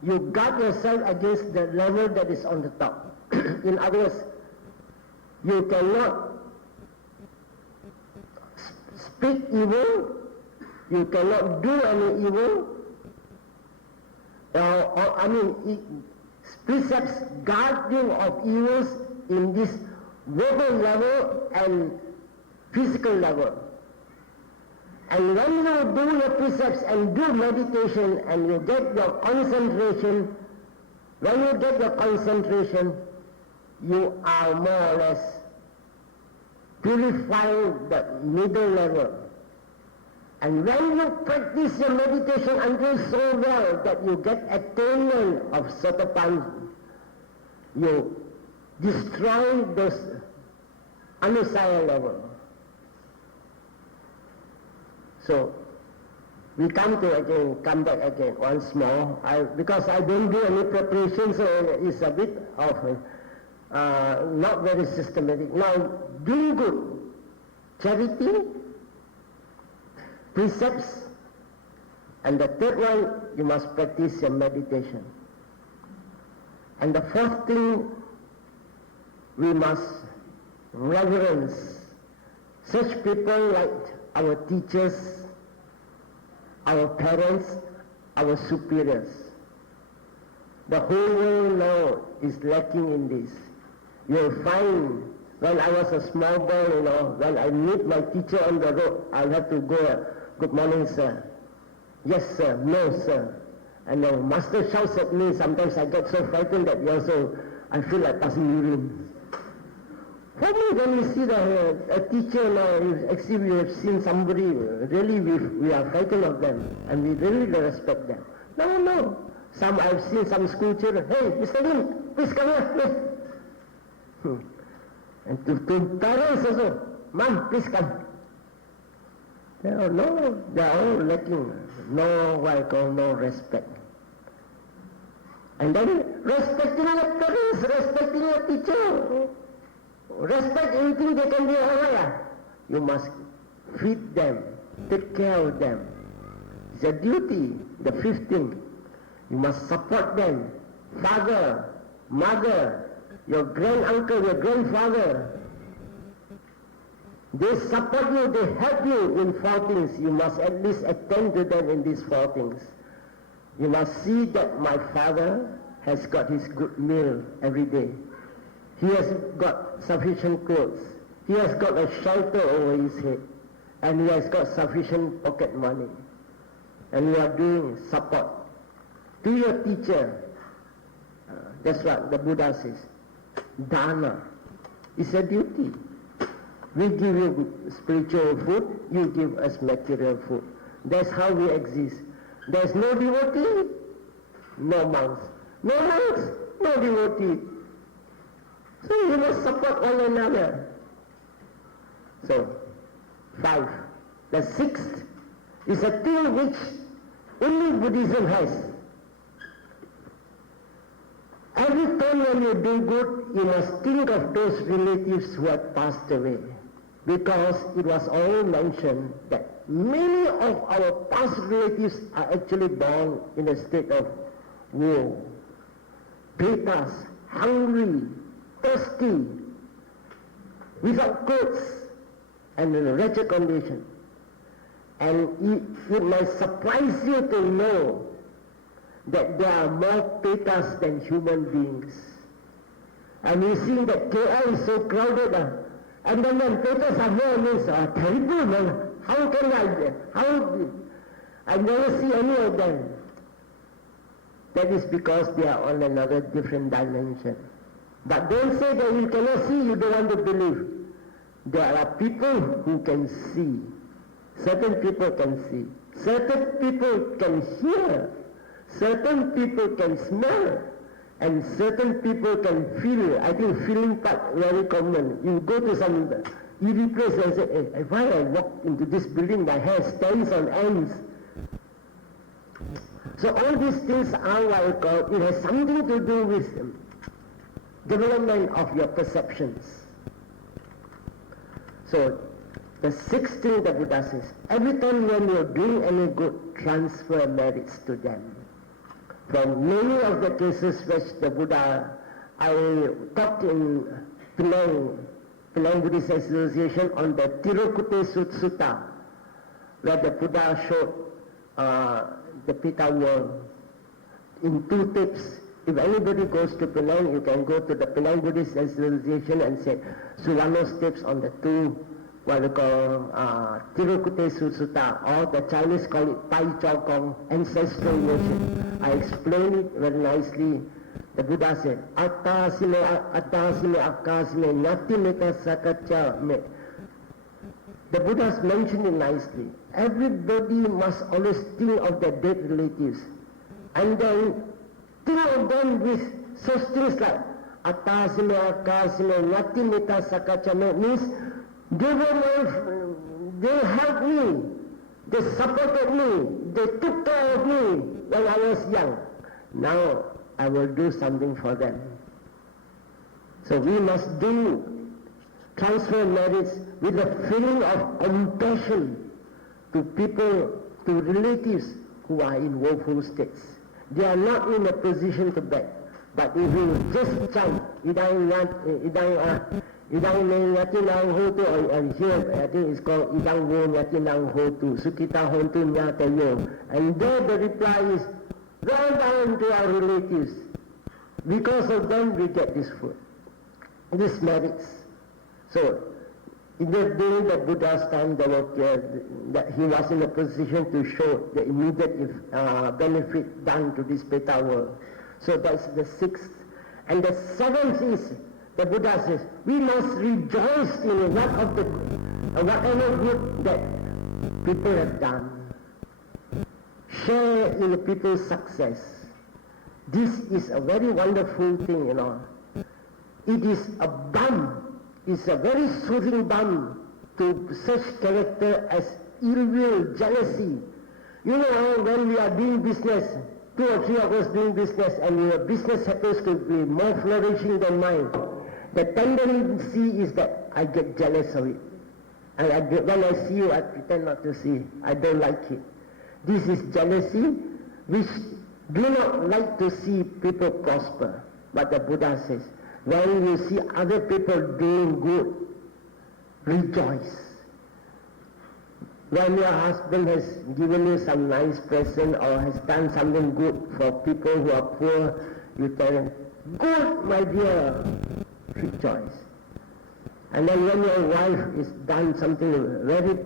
you guard yourself against the level that is on the top. In other words, you cannot speak evil, you cannot do any evil, precepts guard you of evils in this verbal level and physical level. And when you do your precepts and do meditation and you get your concentration, when you get your concentration, you are more or less purifying the middle level. And when you practice your meditation until so well that you get attainment of Sotapanna, you destroy those Anusaya level. So we come back again once more. Because I don't do any preparation, so it's a bit of not very systematic. Now, doing good, charity, precepts, and the third one, you must practice your meditation. And the fourth thing, we must reverence such people like our teachers, our parents, our superiors. The whole world now is lacking in this. You'll find, when I was a small boy, when I meet my teacher on the road, I'll have to go, "Good morning, sir." "Yes, sir." "No, sir." And the master shouts at me. Sometimes I get so frightened that I feel like passing urine. For me, when we see a teacher now, actually we have seen somebody, really we are frightened of them, and we really respect them. No. I've seen some school children, "Hey, Mr. Lim, please come here." And to parents also, "Mom, please come." They are all lacking no respect. And then respecting your parents, respecting your teacher, respect anything they can be aware. You must feed them, take care of them. It's a duty. The fifth thing, you must support them. Father, mother, your granduncle, your grandfather, they support you, they help you in 4 things. You must at least attend to them in these 4 things. You must see that my father has got his good meal every day. He has got sufficient clothes. He has got a shelter over his head. And he has got sufficient pocket money. And you are doing support. To your teacher, that's what the Buddha says. Dana is a duty. We give you spiritual food, you give us material food. That's how we exist. There's no devotee, no monks. No monks, no devotee. So you must support one another. So, 5. The 6th is a thing which only Buddhism has. Every time when you do good, you must think of those relatives who have passed away. Because it was all mentioned that many of our past relatives are actually born in a state of war. Petas, hungry, thirsty, without clothes, and in a wretched condition. And it might surprise you to know that there are more Petas than human beings. And you see that KL is so crowded. And then when Petas are more, means terrible, man. How can I never see any of them. That is because they are on another different dimension. But don't say that you cannot see, you don't want to believe. There are people who can see. Certain people can see. Certain people can hear. Certain people can smell. And certain people can feel. I think feeling part very common. You go to some eerie place and say, hey, if I walk into this building, my hair stands on ends. So all these things are like, it has something to do with development of your perceptions. So the sixth thing the Buddha says, every time when you're doing any good, transfer merits to them. From many of the cases which the Buddha, I talked in Penang Buddhist Association on the Tirukute Sutta, where the Buddha showed the Pita world in 2 tips. If anybody goes to Penang, you can go to the Penang Buddhist Association and say Suvanno's tips on the 2, what we call Tirukute Sutta, or the Chinese call it Pai Chao Kong, ancestral worship. I explain it very nicely. The Buddha said, Attasime, Akkasime, Nati Meta Sakacha Me. The Buddha's mentioned it nicely. Everybody must always think of their dead relatives. And then think of them with such things like Attasime, Akkasime, Nati Meta Sakacha Me means they helped me, they supported me, they took care of me when I was young. Now I will do something for them. So we must transfer merits with a feeling of compassion to people, to relatives who are in woeful states. They are not in a position to beg. But if you just chant, idang nyati nang hotu, and here I think it's called idang wo nyati nang hotu, sukita hontu nyata yo. And there the reply is, well done to our relatives. Because of them we get this food, this merits. So, during the Buddha's time, that he was in a position to show the immediate benefit done to this Peta world. So that's the 6th. And the 7th is, the Buddha says, we must rejoice in whatever good that people have done. Share in people's success. This is a very wonderful thing, It is a balm. It's a very soothing balm to such character as ill will, jealousy. When we are doing business, 2 or 3 of us doing business, and your business happens to be more flourishing than mine, the tendency is that I get jealous of it. And when I see you, I pretend not to see. I don't like it. This is jealousy, which do not like to see people prosper. But the Buddha says, when you see other people doing good, rejoice. When your husband has given you some nice present or has done something good for people who are poor, you tell them, good, my dear, rejoice. And then when your wife has done something very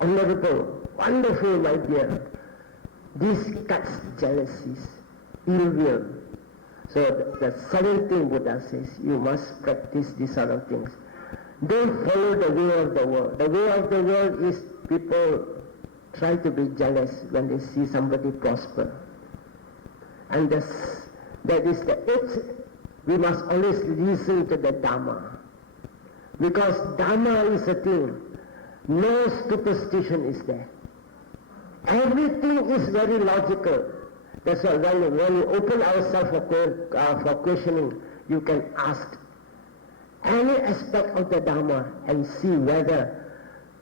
honorable, wonderful, my dear, this cuts jealousies, ill will. So the 7th thing Buddha says, you must practice these sort of things. Don't follow the way of the world. The way of the world is people try to be jealous when they see somebody prosper. And that is the 8th. We must always listen to the Dhamma. Because Dhamma is a thing. No superstition is there. Everything is very logical. That's why when you open ourselves for questioning, you can ask any aspect of the Dhamma and see whether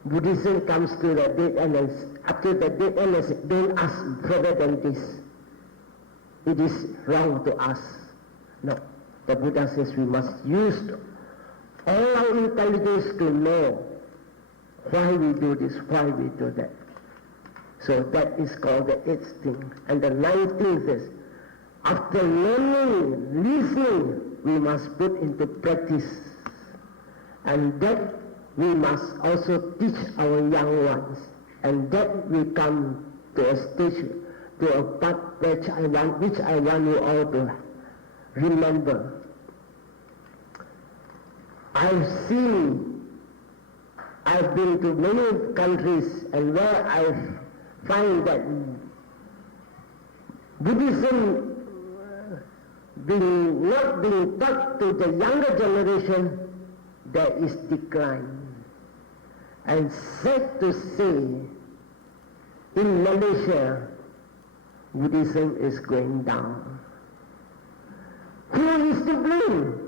Buddhism comes to the dead end, and after the dead end, don't ask further than this. it is wrong to us. No. The Buddha says we must use all our intelligence to know why we do this, why we do that. So that is called the 8th thing. And the 19th is, after learning, listening, we must put into practice. And that we must also teach our young ones. And that we come to a stage, to a part which I want you all to remember. I've been to many countries, and where I find that Buddhism not being taught to the younger generation, there is decline. And sad to say, in Malaysia, Buddhism is going down. Who is to blame?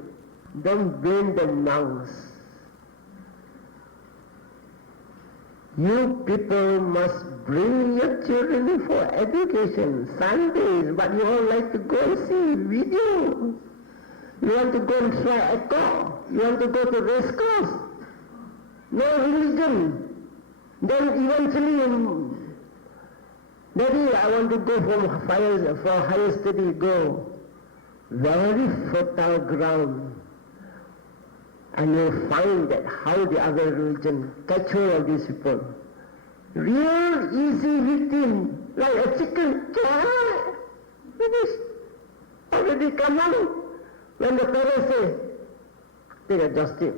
Don't blame the monks. You people must bring your children for education, Sundays, but you all like to go and see video. You want to go and try echo. You want to go to race course. No religion. Then eventually, Daddy, I want to go for higher study, go. Very fertile ground. And you'll find that how the other religion catch hold of these people. Real easy victim, like a chicken. Finish. Already come out. When the parents say, take a joystick.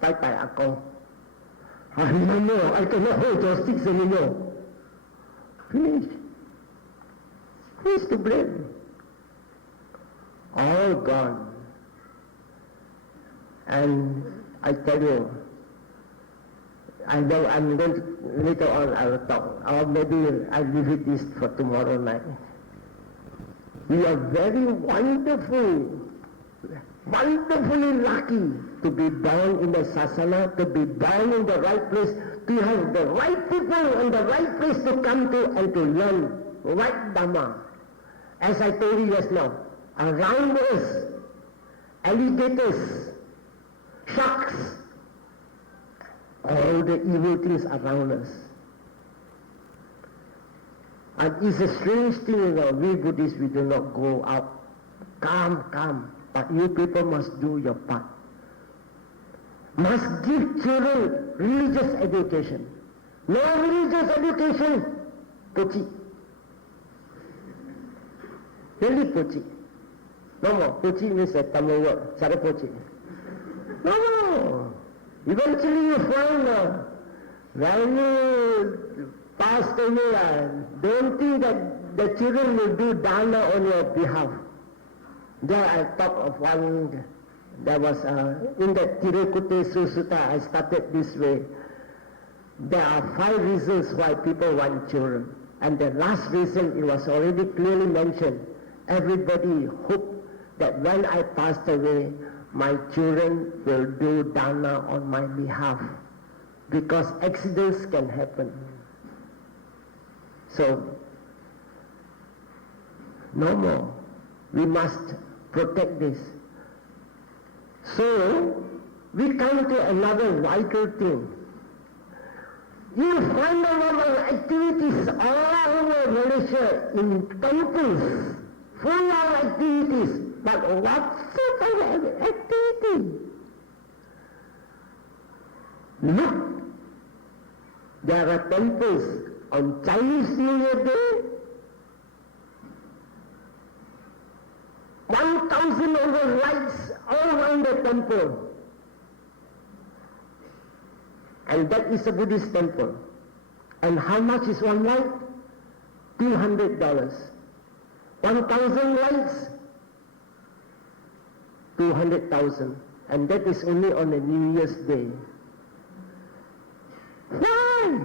Bye-bye, Akong. I cannot hold joysticks anymore. Finish. Who is to blame? All gone. And I tell you, I'm going to, later on I will talk, or maybe I'll leave it this for tomorrow night. We are very wonderfully lucky to be born in the sasana, to be born in the right place, to have the right people and the right place to come to and to learn right Dhamma. As I told you just now, around us, alligators, sharks, all the evil things around us. And it's a strange thing, we Buddhists, we do not go out. Come, but you people must do your part. Must give children religious education. No religious education, pochi. Really pochi. No more. Pochi means a Tamil word, sarapochi. No. Eventually you find when you pass away, don't think that the children will do dana on your behalf. There I talk of one, there was in the Tirukute Sutta, I started this way. There are 5 reasons why people want children. And the last reason, it was already clearly mentioned. Everybody hoped that when I passed away, my children will do dana on my behalf, because accidents can happen. So, no more. We must protect this. So, we come to another vital thing. You find a lot of activities all over Malaysia in temples, full of activities. But what sort of activity? Look, there are temples on Chinese New Year Day. 1,000 over lights all around the temple. And that is a Buddhist temple. And how much is one light? $200. 1,000 lights, 200,000. And that is only on a New Year's Day. Why?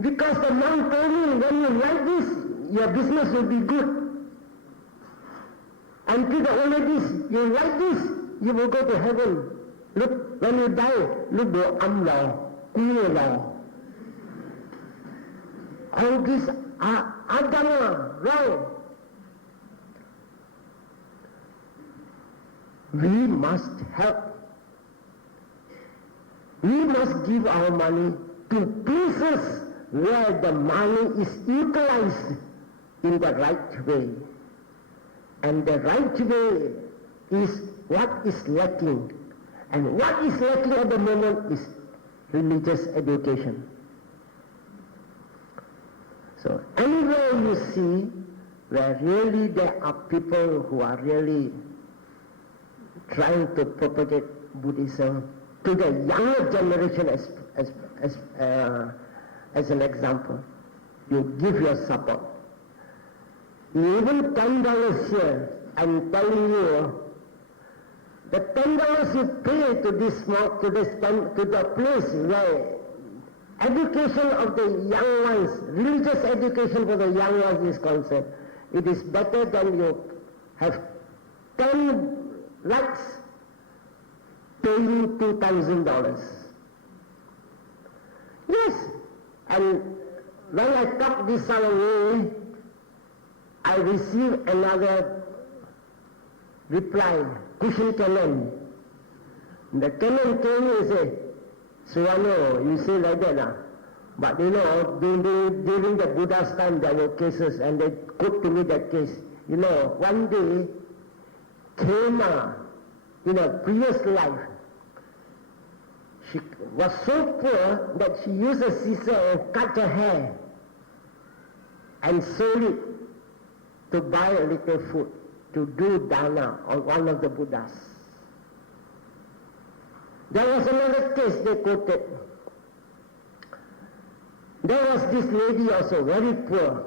Because the monk told me, when you light this, your business will be good. Until the old ladies, you like this, you will go to heaven. Look, when you die, look the law, law. All these are agama, wrong. we must help. We must give our money to places where the money is utilized in the right way. And the right way is what is lacking. And what is lacking at the moment is religious education. So anywhere you see where really there are people who are really trying to propagate Buddhism to the younger generation as an example, you give your support. Even $10 here, I'm telling you, the $10 you pay to the place where education of the young ones, religious education for the young ones is concerned, it is better than you have 10 lakhs paying $2,000. Yes, and when I talk this away, I receive another reply, cushion canon. The canon came and said, Suvanno, you say like that, but you know, during the Buddha's time there were cases, and they quote to me that case. You know, one day, Kema, in a previous life, she was so poor that she used a scissor and cut her hair and sold it to buy a little food to do dana on one of the Buddhas. There was another case they quoted. There was this lady also, very poor,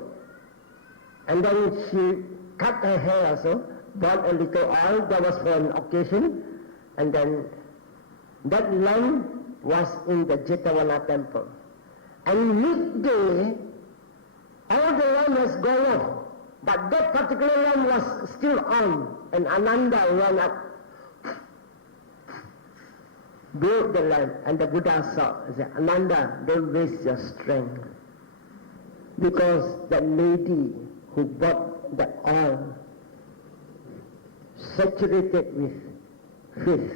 and then she cut her hair also, bought a little oil, that was for an occasion, and then that lamp was in the Jetavana temple. And midday, all the lamp has gone off, but that particular lamp was still on, and Ananda ran up, blew the lamp, and the Buddha saw, and said, Ananda, don't waste your strength. Because that lady who bought the oil, saturated with faith,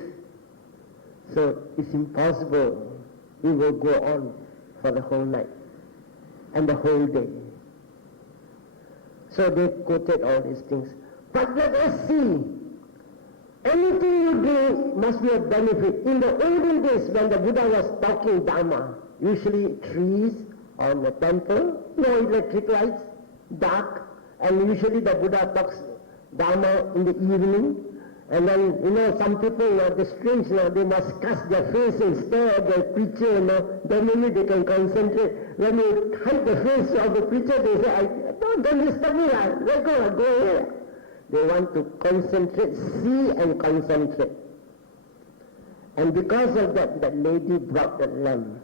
so it's impossible it will go on for the whole night and the whole day. So they quoted all these things. But let us see, anything you do must be a benefit. In the olden days when the Buddha was talking Dharma, usually trees on the temple, no electric lights, dark, and usually the Buddha talks Dharma in the evening. And then, you know, some people, the strange, they must cast their face and stare at the preacher, then maybe they can concentrate. When you hide the face of the preacher, they say, don't disturb me, let go here. They want to concentrate, see and concentrate. And because of that, that lady brought the lamp,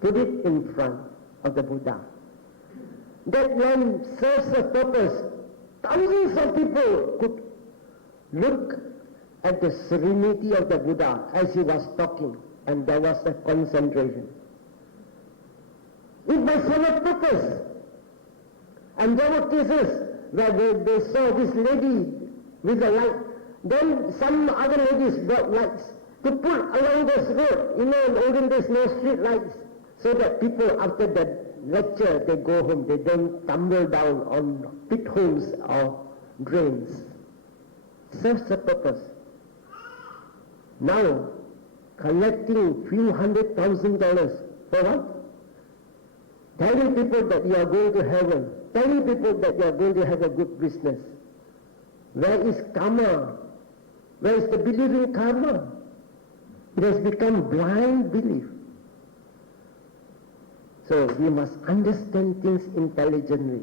put it in front of the Buddha. That lamp serves a purpose. Thousands of people could look at the serenity of the Buddha as he was talking, and there was a concentration. It must have a purpose. And there were cases where they saw this lady with a light. Then some other ladies brought lights to put along this road. You know, in the olden days, no street lights. So that people, after the lecture, they go home. They don't tumble down on pit holes or drains. Serves the purpose. Now, collecting few $100,000 for what? Telling people that you are going to heaven. Telling people that you are going to have a good business. Where is karma? Where is the belief in karma? It has become blind belief. So we must understand things intelligently.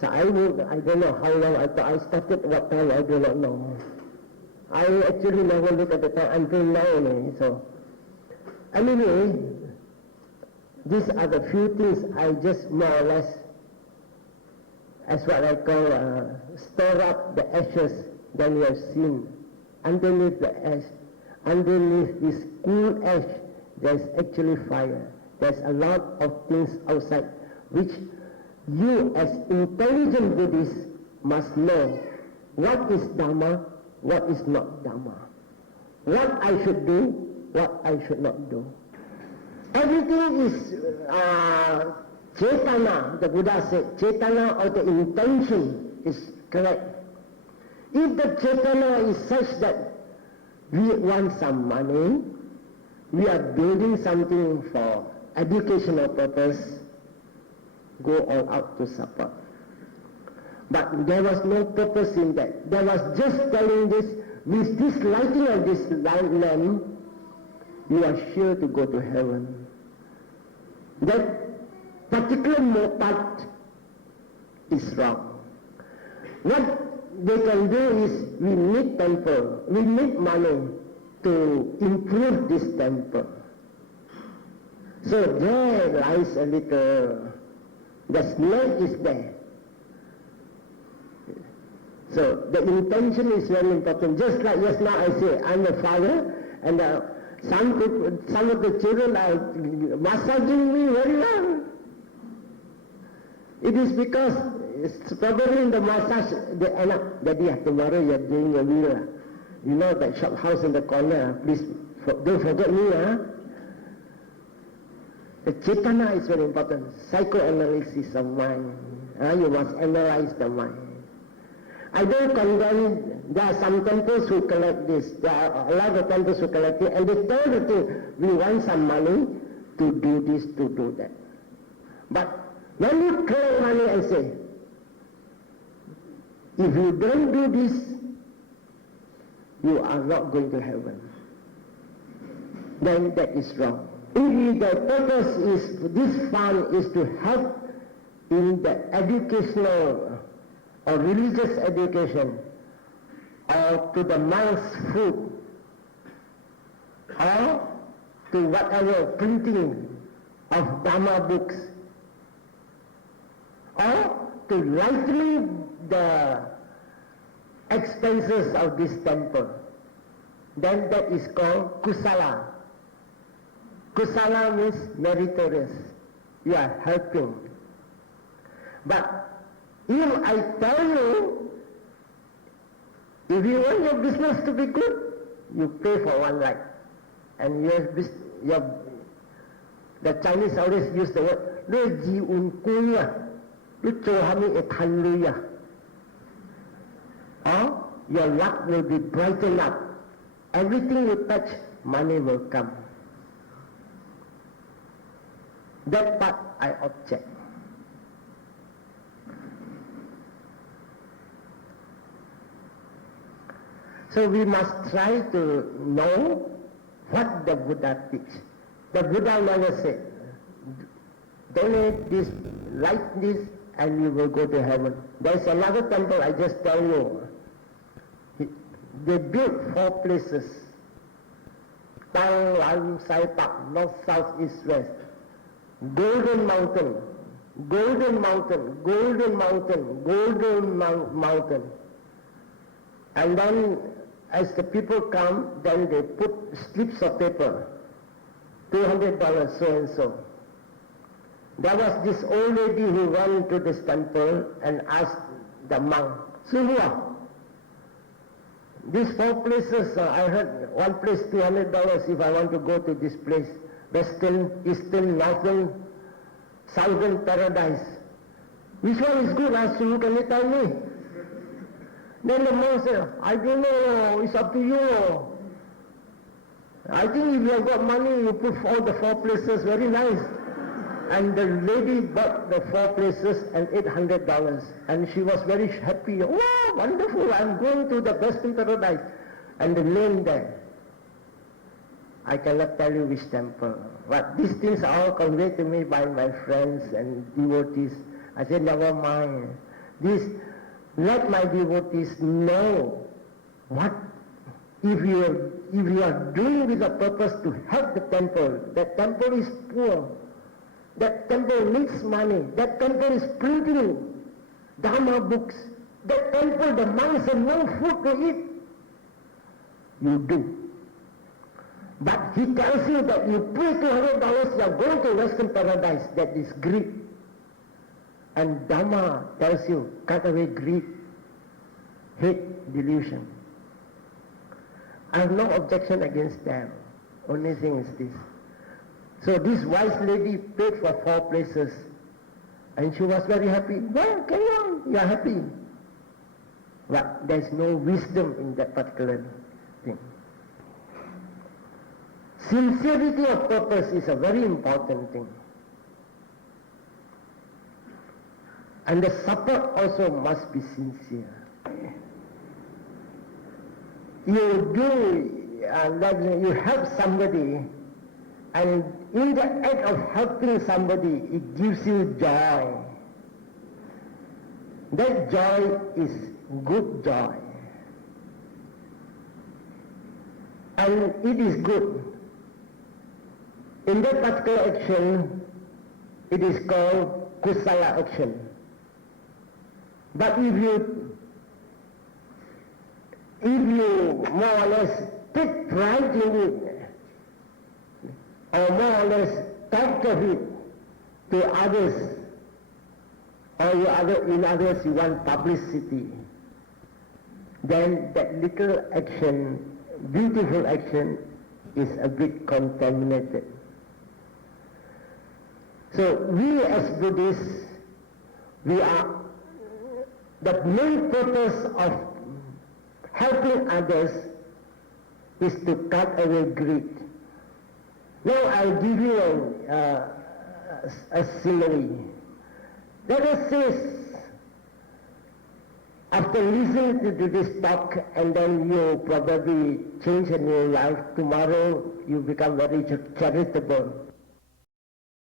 So I don't know how long I started, what time, I do not know. I actually never look at the time until now. So anyway, these are the few things I just more or less, as what I call, stir up the ashes that we have seen. Underneath the ash, underneath this cool ash, there's actually fire. There's a lot of things outside which you as intelligent Buddhists must know. What is Dharma? what is not Dhamma. What I should do, what I should not do. Everything is Cetana, the Buddha said. Cetana or the intention is correct. If the Cetana is such that we want some money, we are building something for educational purpose, go all out to support. But there was no purpose in that. There was just telling this, with this lighting of this lamp, you are sure to go to heaven. That particular part is wrong. What they can do is, we need temple, we need money to improve this temple. So there lies a little, the snake is there. So the intention is very important. Just like just now I say, I'm a father, and some of the children are massaging me very well. It is because it's probably in the massage, they end up, Daddy, tomorrow you're doing your meal. You know that shop house in the corner, please don't forget me. The Cetana is very important. Psychoanalysis of mind. You must analyze the mind. I don't condemn, there are some temples who collect this, there are a lot of temples who collect it, and they tell the thing, we want some money to do this, to do that. But when you collect money and say, if you don't do this, you are not going to heaven, then that is wrong. If the purpose is, this fund is to help in the educational or religious education, or to the monks' food, or to whatever printing of Dhamma books, or to lighten the expenses of this temple, then that is called kusala. Kusala means meritorious. You are helping. But if I tell you, if you want your business to be good, you pay for one right. And the Chinese always use the word, "Lu ji un kuya, lu cho hami e tan luya." Or your luck will be brightened up. Everything you touch, money will come. That part I object. So we must try to know what the Buddha teaches. The Buddha never said, donate this, light this, and you will go to heaven. There's another temple, I just tell you. They built 4 places. Tang, Lam, Sai, Tak, North, South, East, West. Golden Mountain, Golden Mountain, Golden Mountain, Golden Mountain. And then as the people come, then they put slips of paper, $200 so and so. There was this old lady who went to this temple and asked the monk, "Suvanno, these 4 places, I heard one place $200 if I want to go to this place, Western, Eastern, Northern, Southern Paradise. Which one is good? Suvanno, can you tell me?" Then the monk said, "I don't know, it's up to you. I think if you have got money, you put all the 4 places, very nice." And the lady bought the 4 places and $800. And she was very happy. "Wow, wonderful, I'm going to the Western Paradise." And the name there, I cannot tell you which temple. But these things are all conveyed to me by my friends and devotees. I said, never mind. Let my devotees know what, if you are doing with a purpose to help the temple, that temple is poor, that temple needs money, that temple is printing Dhamma books, that temple, the monks have no food to eat. You do. But he tells you that you pay $200, you are going to Western Paradise. That is greed. And Dhamma tells you, cut away greed, hate, delusion. I have no objection against them. Only thing is this. So this wise lady paid for 4 places, and she was very happy. Well, carry on, you are happy. But there's no wisdom in that particular thing. Sincerity of purpose is a very important thing. And the support also must be sincere. You help somebody, and in the act of helping somebody, it gives you joy. That joy is good joy. And it is good. In that particular action, it is called kusala action. But if you more or less take pride in it, or more or less talk of it to others, or in others you want publicity, then that little action, beautiful action, is a bit contaminated. So we as Buddhists, the main purpose of helping others is to cut away greed. Now I'll give you a simile. Let us say, after listening to this talk, and then you probably change in your life, tomorrow you become very charitable.